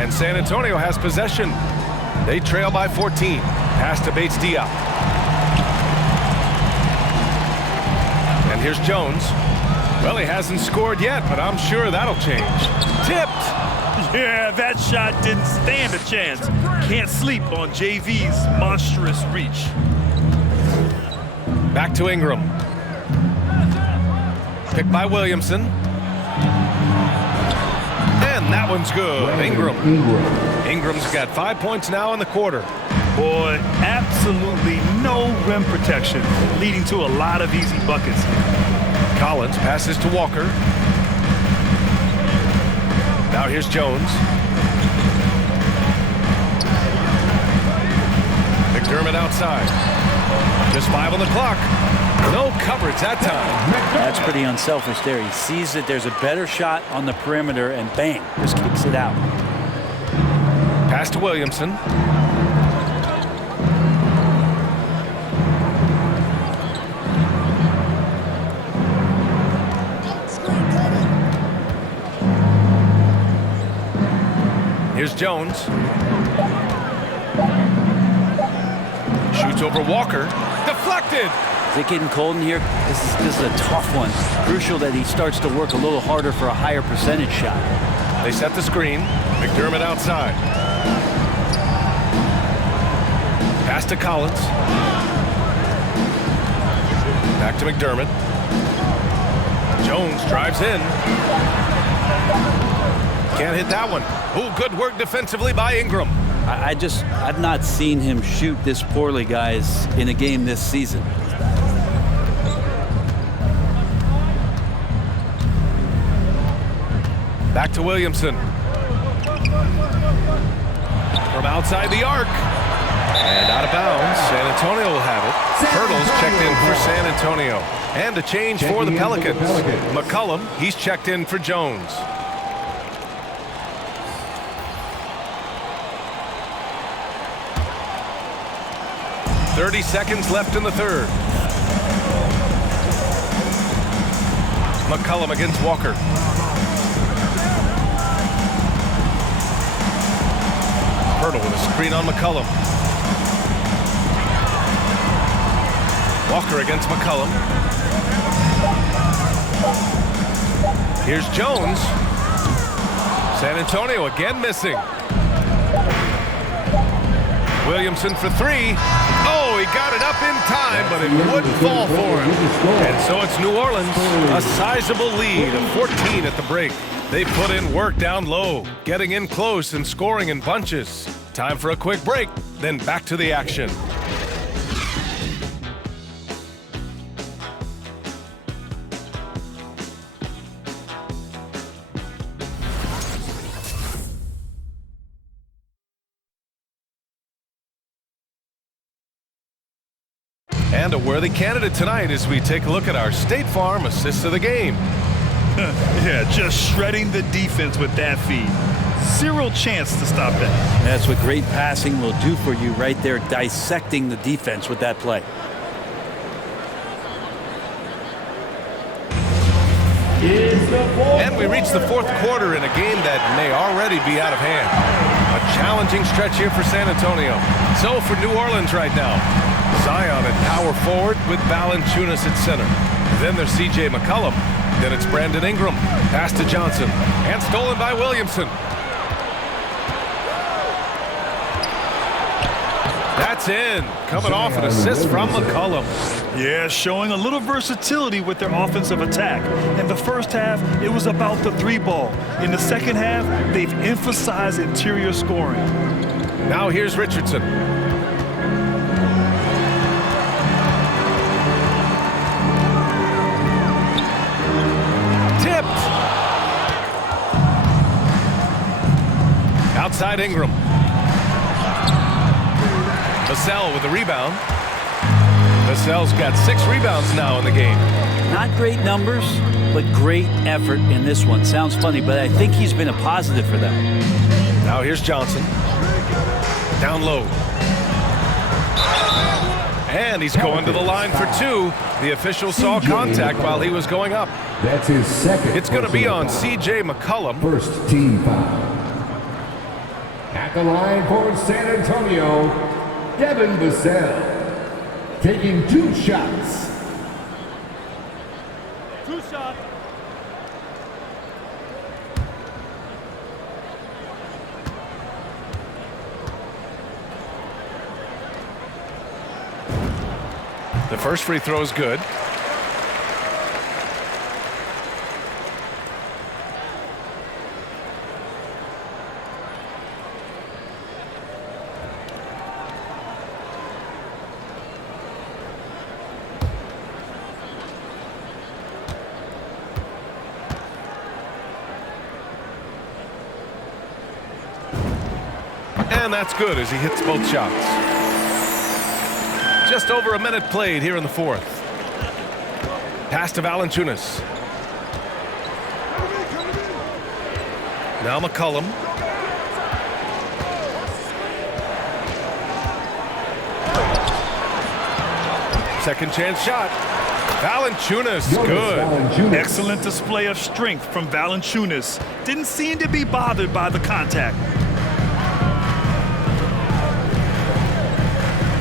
And San Antonio has possession. They trail by 14. Pass to Bates Diop. And here's Jones. Well, he hasn't scored yet, but I'm sure that'll change. Tipped. Yeah, that shot didn't stand a chance. Can't sleep on JV's monstrous reach. Back to Ingram. Picked by Williamson. And that one's good. Ingram's got 5 points now in the quarter. Boy, absolutely no rim protection, leading to a lot of easy buckets. Collins passes to Walker. Now here's Jones. McDermott outside. Just 5 on the clock. No coverage that time. That's pretty unselfish there. He sees that there's a better shot on the perimeter and bang, just kicks it out. Pass to Williamson. Here's Jones. Shoots over Walker. Deflected. Is it getting cold in here? This is a tough one. Crucial that he starts to work a little harder for a higher percentage shot. They set the screen. McDermott outside. Pass to Collins. Back to McDermott. Jones drives in. Can't hit that one. Oh, good work defensively by Ingram. I've not seen him shoot this poorly, guys, in a game this season. Back to Williamson. From outside the arc. And out of bounds. San Antonio will have it. Hurdles checked in for San Antonio. And a change for the Pelicans. McCollum, he's checked in for Jones. .30 seconds left in the third. McCollum against Walker. Hurdle with a screen on McCollum. Walker against McCollum. Here's Jones. San Antonio again missing. Williamson for 3. Oh, he got it up in time, but it wouldn't fall for him. And so it's New Orleans, a sizable lead of 14 at the break. They put in work down low, getting in close and scoring in bunches. Time for a quick break, then back to the action. And a worthy candidate tonight as we take a look at our State Farm assist of the game. Yeah, just shredding the defense with that feed. Zero chance to stop that. That's what great passing will do for you right there, dissecting the defense with that play. And we reach the fourth quarter in a game that may already be out of hand. A challenging stretch here for San Antonio. So for New Orleans right now, Zion at power forward with Valanciunas at center. Then there's C.J. McCollum. Then it's Brandon Ingram. Pass to Johnson. And stolen by Williamson. That's in. Coming off an assist from McCollum. Yeah, showing a little versatility with their offensive attack. In the first half, it was about the 3-ball. In the second half, they've emphasized interior scoring. Now here's Richardson. Tipped. Outside Ingram. Vassell with the rebound. Vassell's got 6 rebounds now in the game. Not great numbers, but great effort in this one. Sounds funny, but I think he's been a positive for them. Now here's Johnson. Down low. And he's going to the line for 2. The official saw contact while he was going up. That's his second. It's going to be on C.J. McCollum. First team foul. At the line for San Antonio, Devin Vassell, taking 2 shots. 2 shots. The first free throw is good. And that's good as he hits both shots. Just over a minute played here in the fourth. Pass to Valanciunas. Now McCollum. Second chance shot. Valanciunas, good. Excellent display of strength from Valanciunas. Didn't seem to be bothered by the contact.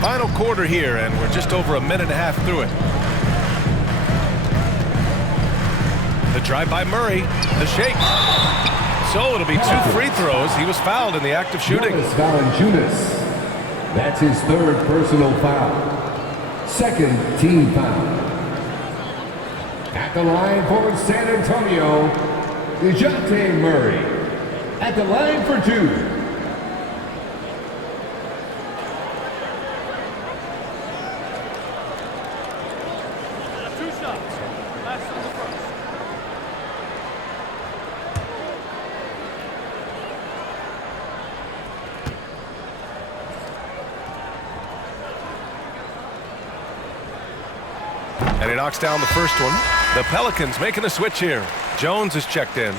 Final quarter here, and we're just over a minute and a half through it. The drive by Murray, the shake. So it'll be 2 free throws. He was fouled in the act of shooting. Valanciunas. That's his 3rd personal foul. 2nd team foul. At the line for San Antonio, DeJounte Murray. At the line for 2. And he knocks down the first one. The Pelicans making a switch here. Jones is checked in.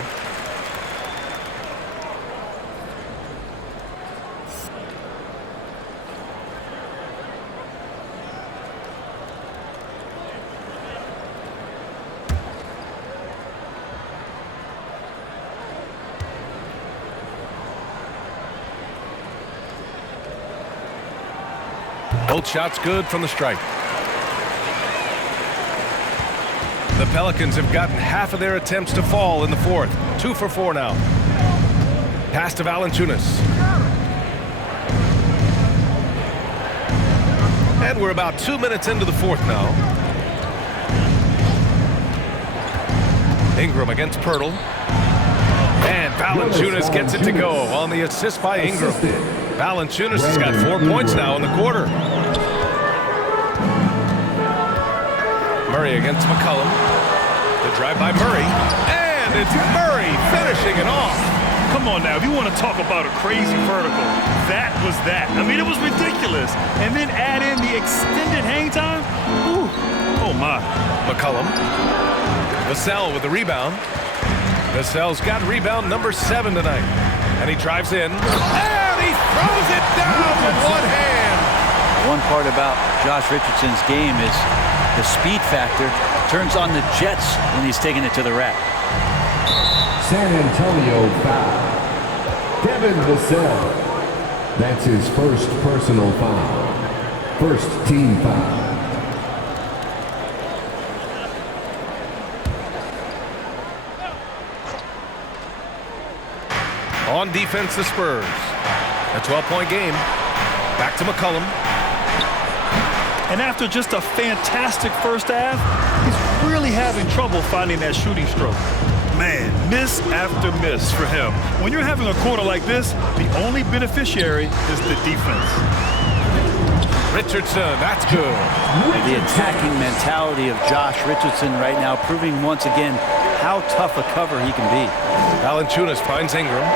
Both shots good from the stripe. The Pelicans have gotten half of their attempts to fall in the fourth. 2 for 4 now. Pass to Valanciunas. And we're about 2 minutes into the fourth now. Ingram against Pirtle. And Valanciunas gets it to go on the assist by Ingram. Valanciunas has got 4 points now in the quarter. Murray against McCollum. The drive by Murray. And it's Murray finishing it off. Come on now, if you want to talk about a crazy vertical, that was that. I mean, it was ridiculous. And then add in the extended hang time. Ooh, oh my. McCollum. Vassell with the rebound. Vassell's got rebound number 7 tonight. And he drives in. And he throws it down with one hand. One part about Josh Richardson's game is the speed factor. Turns on the jets when he's taking it to the rack. San Antonio foul. Devin Vassell. That's his 1st personal foul. 1st team foul. On defense, the Spurs. A 12-point game. Back to McCollum. And after just a fantastic first half, he's really having trouble finding that shooting stroke. Man, miss after miss for him. When you're having a quarter like this, the only beneficiary is the defense. Richardson, that's good. The attacking mentality of Josh Richardson right now, proving once again how tough a cover he can be. Valanciunas finds Ingram.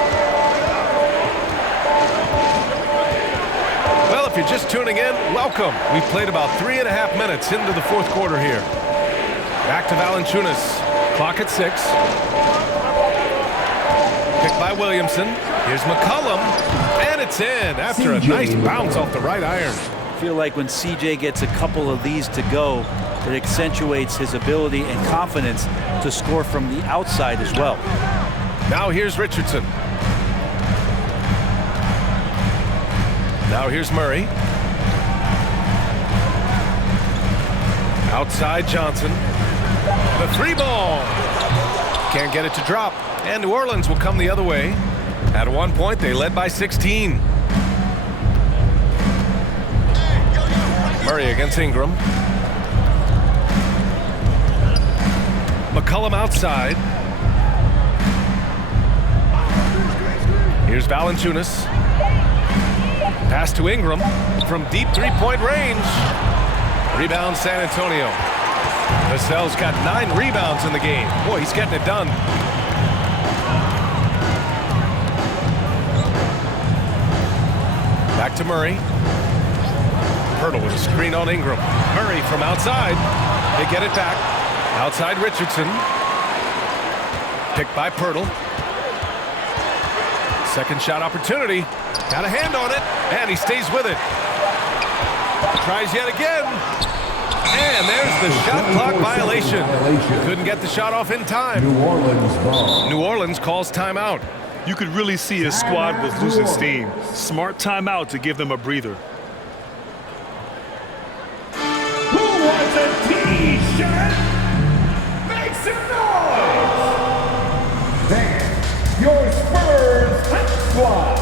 Well, if you're just tuning in, welcome. We've played about 3.5 minutes into the fourth quarter here. Back to Valanciunas. Clock at 6. Picked by Williamson. Here's McCollum. And it's in after a nice bounce off the right iron. I feel like when CJ gets a couple of these to go, it accentuates his ability and confidence to score from the outside as well. Now here's Richardson. Now here's Murray. Outside Johnson. The 3-ball. Can't get it to drop. And New Orleans will come the other way. At one point, they led by 16. Murray against Ingram. McCollum outside. Here's Valanciunas. Pass to Ingram from deep three-point range. Rebound San Antonio. Vassell's got 9 rebounds in the game. Boy, he's getting it done. Back to Murray. Pirtle with a screen on Ingram. Murray from outside. They get it back. Outside Richardson. Picked by Pirtle. Second shot opportunity. Got a hand on it. And he stays with it. Tries yet again. And there's the shot clock violation. Couldn't get the shot off in time. New Orleans calls timeout. You could really see his squad was losing steam. Smart timeout to give them a breather. Who wants a T-shirt? Make some noise! There's your Spurs Hype Squad.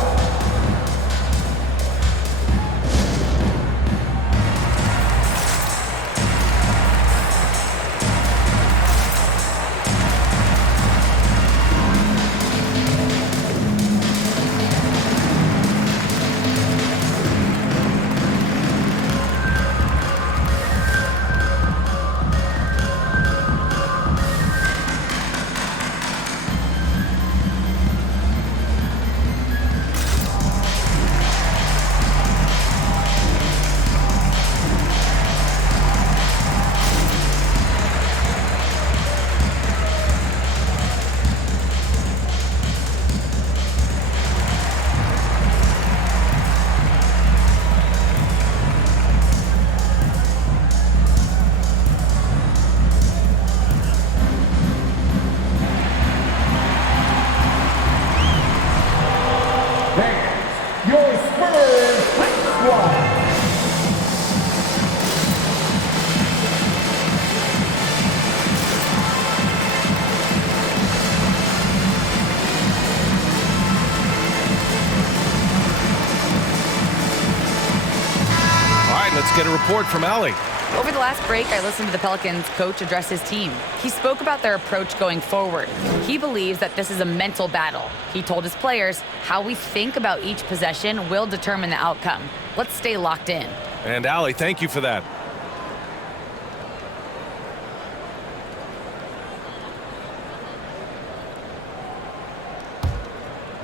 Get a report from Allie. Over the last break, I listened to the Pelicans coach address his team. He spoke about their approach going forward. He believes that this is a mental battle. He told his players, how we think about each possession will determine the outcome. Let's stay locked in. And Allie, thank you for that.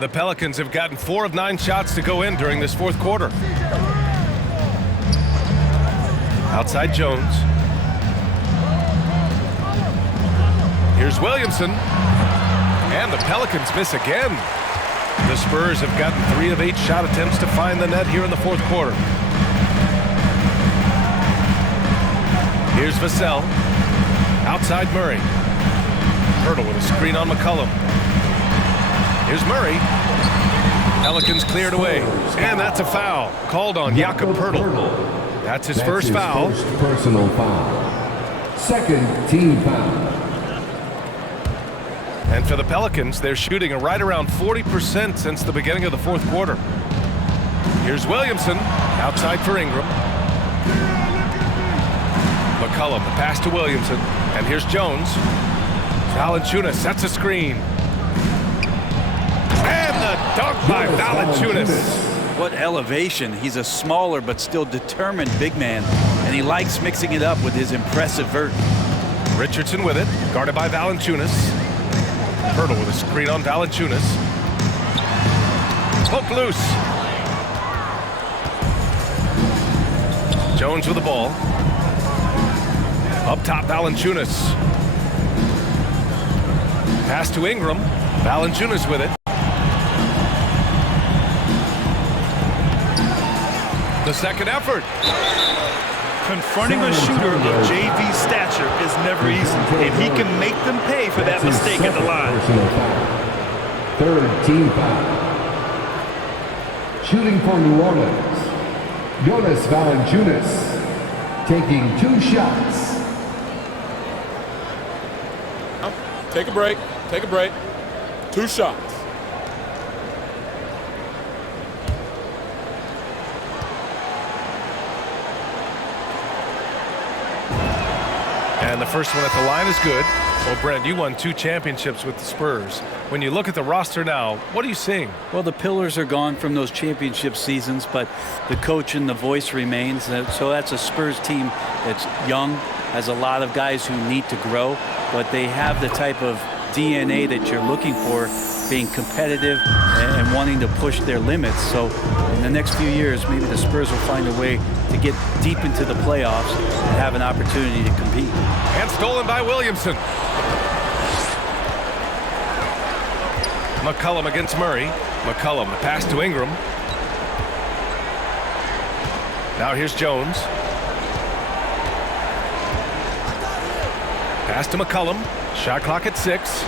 The Pelicans have gotten 4 of 9 shots to go in during this fourth quarter. Outside Jones. Here's Williamson. And the Pelicans miss again. The Spurs have gotten 3 of 8 shot attempts to find the net here in the fourth quarter. Here's Vassell. Outside Murray. Pirtle with a screen on McCollum. Here's Murray. Pelicans cleared away. And that's a foul called on Jakob Pirtle. That's his first foul. First personal foul. Second team foul. And for the Pelicans, they're shooting right around 40% since the beginning of the fourth quarter. Here's Williamson, outside for Ingram. McCollum, the pass to Williamson. And here's Jones. Valanciunas sets a screen. And the dunk by Valanciunas. What elevation. He's a smaller but still determined big man, and he likes mixing it up with his impressive vert. Richardson with it, guarded by Valanciunas. Pirtle with a screen on Valanciunas. Hook loose. Jones with the ball. Up top, Valanciunas. Pass to Ingram. Valanciunas with it. The second effort. Confronting a shooter of JV stature is never easy, and he can make them pay for that mistake at the line. Third team foul. Shooting for New Orleans. Jonas Valanciunas taking 2 shots. Take a break. Take a break. 2 shots. And the first one at the line is good. Well, Brent, you won 2 championships with the Spurs. When you look at the roster now, what are you seeing? Well, the pillars are gone from those championship seasons, but the coach and the voice remains. So that's a Spurs team that's young, has a lot of guys who need to grow, but they have the type of DNA that you're looking for, being competitive and wanting to push their limits. So in the next few years, maybe the Spurs will find a way to get deep into the playoffs and have an opportunity to compete. And stolen by Williamson. McCollum against Murray. McCollum, the pass to Ingram. Now here's Jones. Pass to McCollum. Shot clock at 6.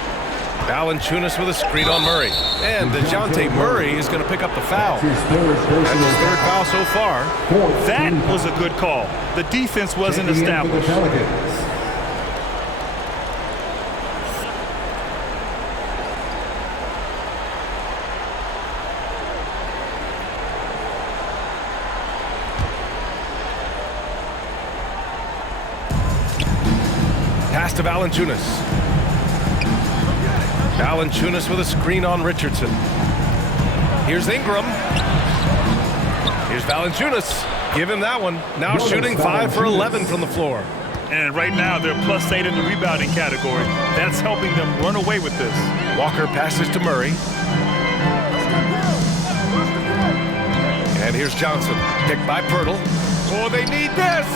Valanciunas with a screen on Murray. And DeJounte Murray is going to pick up the foul. That's his 3rd foul so far. That was a good call. The defense wasn't established. Pass to Valanciunas. Valanciunas with a screen on Richardson. Here's Ingram. Here's Valanciunas. Give him that one. Now shooting 5 for 11 from the floor. And right now they're +8 in the rebounding category. That's helping them run away with this. Walker passes to Murray. And here's Johnson. Picked by Pirtle. Oh, they need this.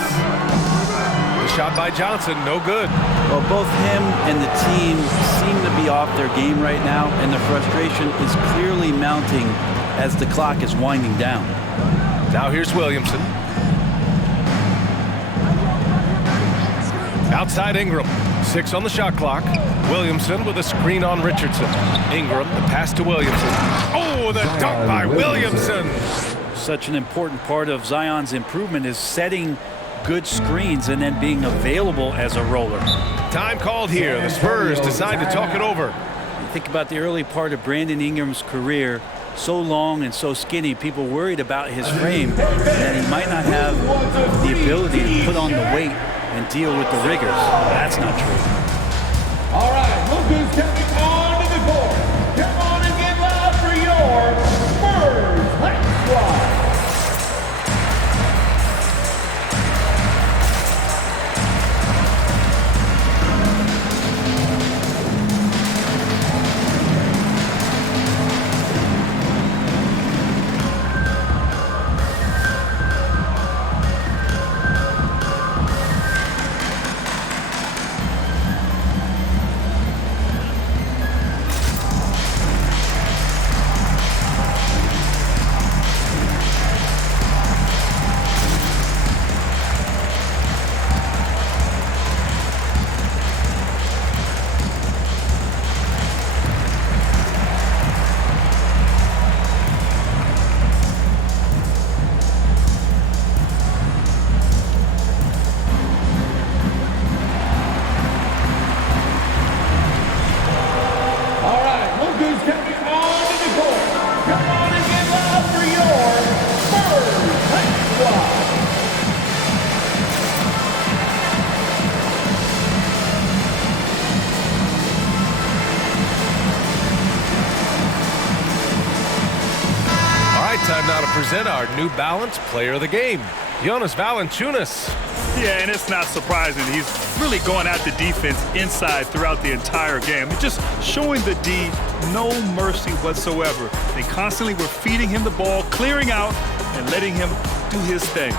The shot by Johnson, no good. Well, both him and the team seem to be off their game right now, and the frustration is clearly mounting as the clock is winding down. Now here's Williamson. Outside Ingram. 6 on the shot clock. Williamson with a screen on Richardson. Ingram, the pass to Williamson. Oh, the dunk by Williamson. Such an important part of Zion's improvement is setting good screens and then being available as a roller. Time called here. The Spurs decide to talk it over. You think about the early part of Brandon Ingram's career, so long and so skinny, people worried about his frame and that he might not have the ability to put on the weight and deal with the rigors. That's not true. All right, look who's coming onto the court. Come on and get loud for your Spurs High Squad. Time now to present our New Balance Player of the Game, Jonas Valanciunas. Yeah, and it's not surprising. He's really going at the defense inside throughout the entire game. Just showing the D no mercy whatsoever. They constantly were feeding him the ball, clearing out, and letting him do his thing.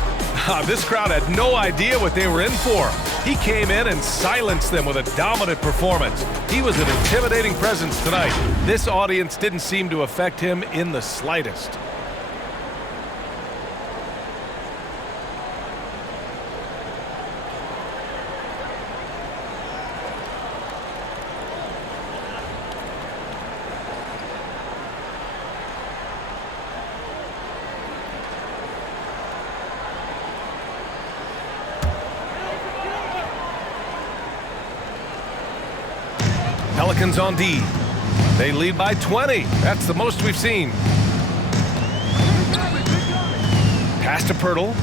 This crowd had no idea what they were in for. He came in and silenced them with a dominant performance. He was an intimidating presence tonight. This audience didn't seem to affect him in the slightest. Pelicans on D. They lead by 20. That's the most we've seen. Pass to Pirtle.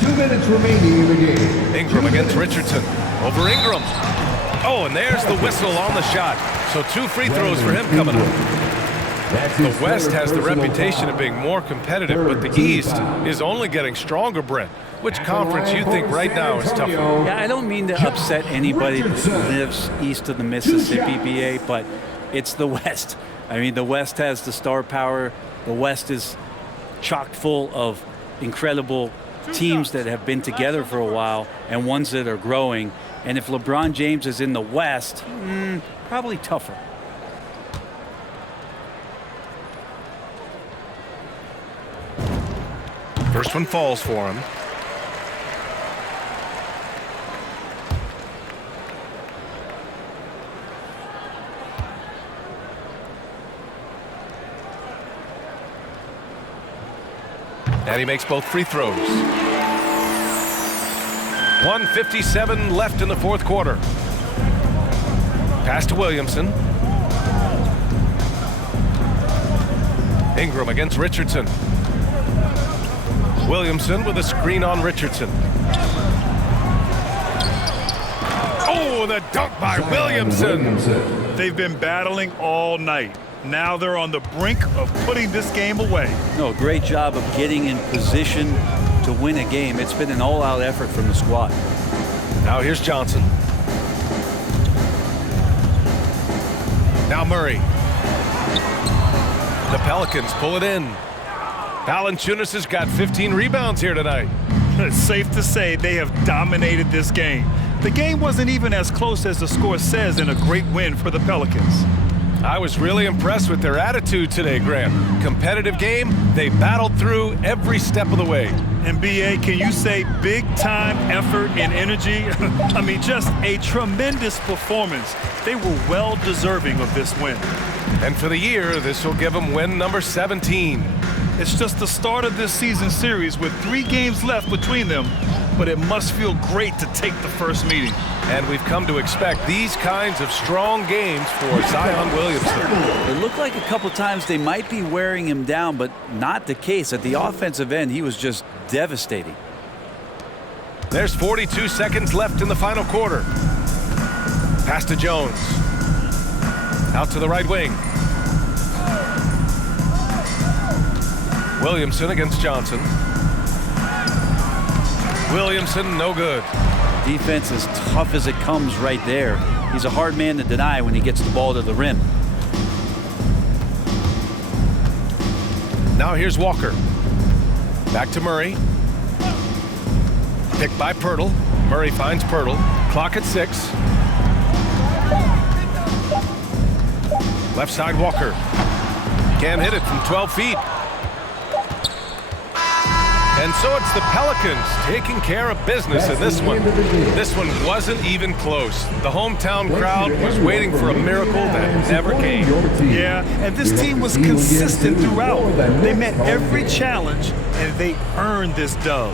2 minutes remaining in the game. Ingram against Richardson. Over Ingram. Oh, and there's the whistle on the shot. So 2 free throws for him coming up. The West has the reputation of being more competitive, but the East is only getting stronger, Brent. Which conference you think right now is tougher? Yeah, I don't mean to upset anybody that lives east of the Mississippi, BA, but it's the West. I mean, the West has the star power. The West is chock full of incredible teams that have been together for a while and ones that are growing. And if LeBron James is in the West, probably tougher. First one falls for him. And he makes both free throws. 1:57 left in the fourth quarter. Pass to Williamson. Ingram against Richardson. Williamson with a screen on Richardson. Oh, the dunk by Williamson. They've been battling all night. Now they're on the brink of putting this game away. No, great job of getting in position to win a game. It's been an all-out effort from the squad. Now here's Johnson. Now Murray. The Pelicans pull it in. Valanciunas has got 15 rebounds here tonight. It's safe to say they have dominated this game. The game wasn't even as close as the score says in a great win for the Pelicans. I was really impressed with their attitude today, Graham. Competitive game, they battled through every step of the way. And BA, can you say big time effort and energy? I mean, just a tremendous performance. They were well deserving of this win. And for the year, this will give them win number 17. It's just the start of this season series with 3 games left between them, but it must feel great to take the first meeting. And we've come to expect these kinds of strong games for Zion Williamson. It looked like a couple times they might be wearing him down, but not the case. At the offensive end, he was just devastating. There's 42 seconds left in the final quarter. Pass to Jones. Out to the right wing. Williamson against Johnson. Williamson, no good. Defense as tough as it comes right there. He's a hard man to deny when he gets the ball to the rim. Now here's Walker. Back to Murray. Picked by Pirtle. Murray finds Pirtle. Clock at 6. Left side Walker. Can't hit it from 12 feet. And so it's the Pelicans taking care of business in this one. This one wasn't even close. The hometown crowd was waiting for a miracle that never came. Yeah, and this team was consistent throughout. They met every challenge, and they earned this dub.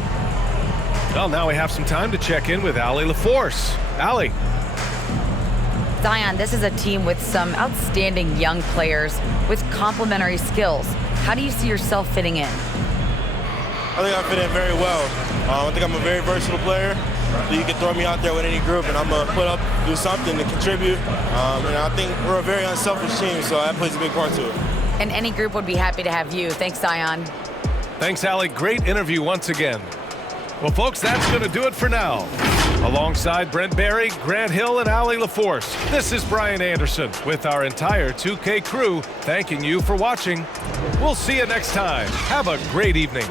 Well, now we have some time to check in with Allie LaForce. Allie. Zion, this is a team with some outstanding young players with complementary skills. How do you see yourself fitting in? I think I fit in very well. I think I'm a very versatile player. You can throw me out there with any group, and I'm going to put up, do something to contribute. And I think we're a very unselfish team, so that plays a big part to it. And any group would be happy to have you. Thanks, Zion. Thanks, Allie. Great interview once again. Well, folks, that's going to do it for now. Alongside Brent Barry, Grant Hill, and Allie LaForce, this is Brian Anderson with our entire 2K crew thanking you for watching. We'll see you next time. Have a great evening.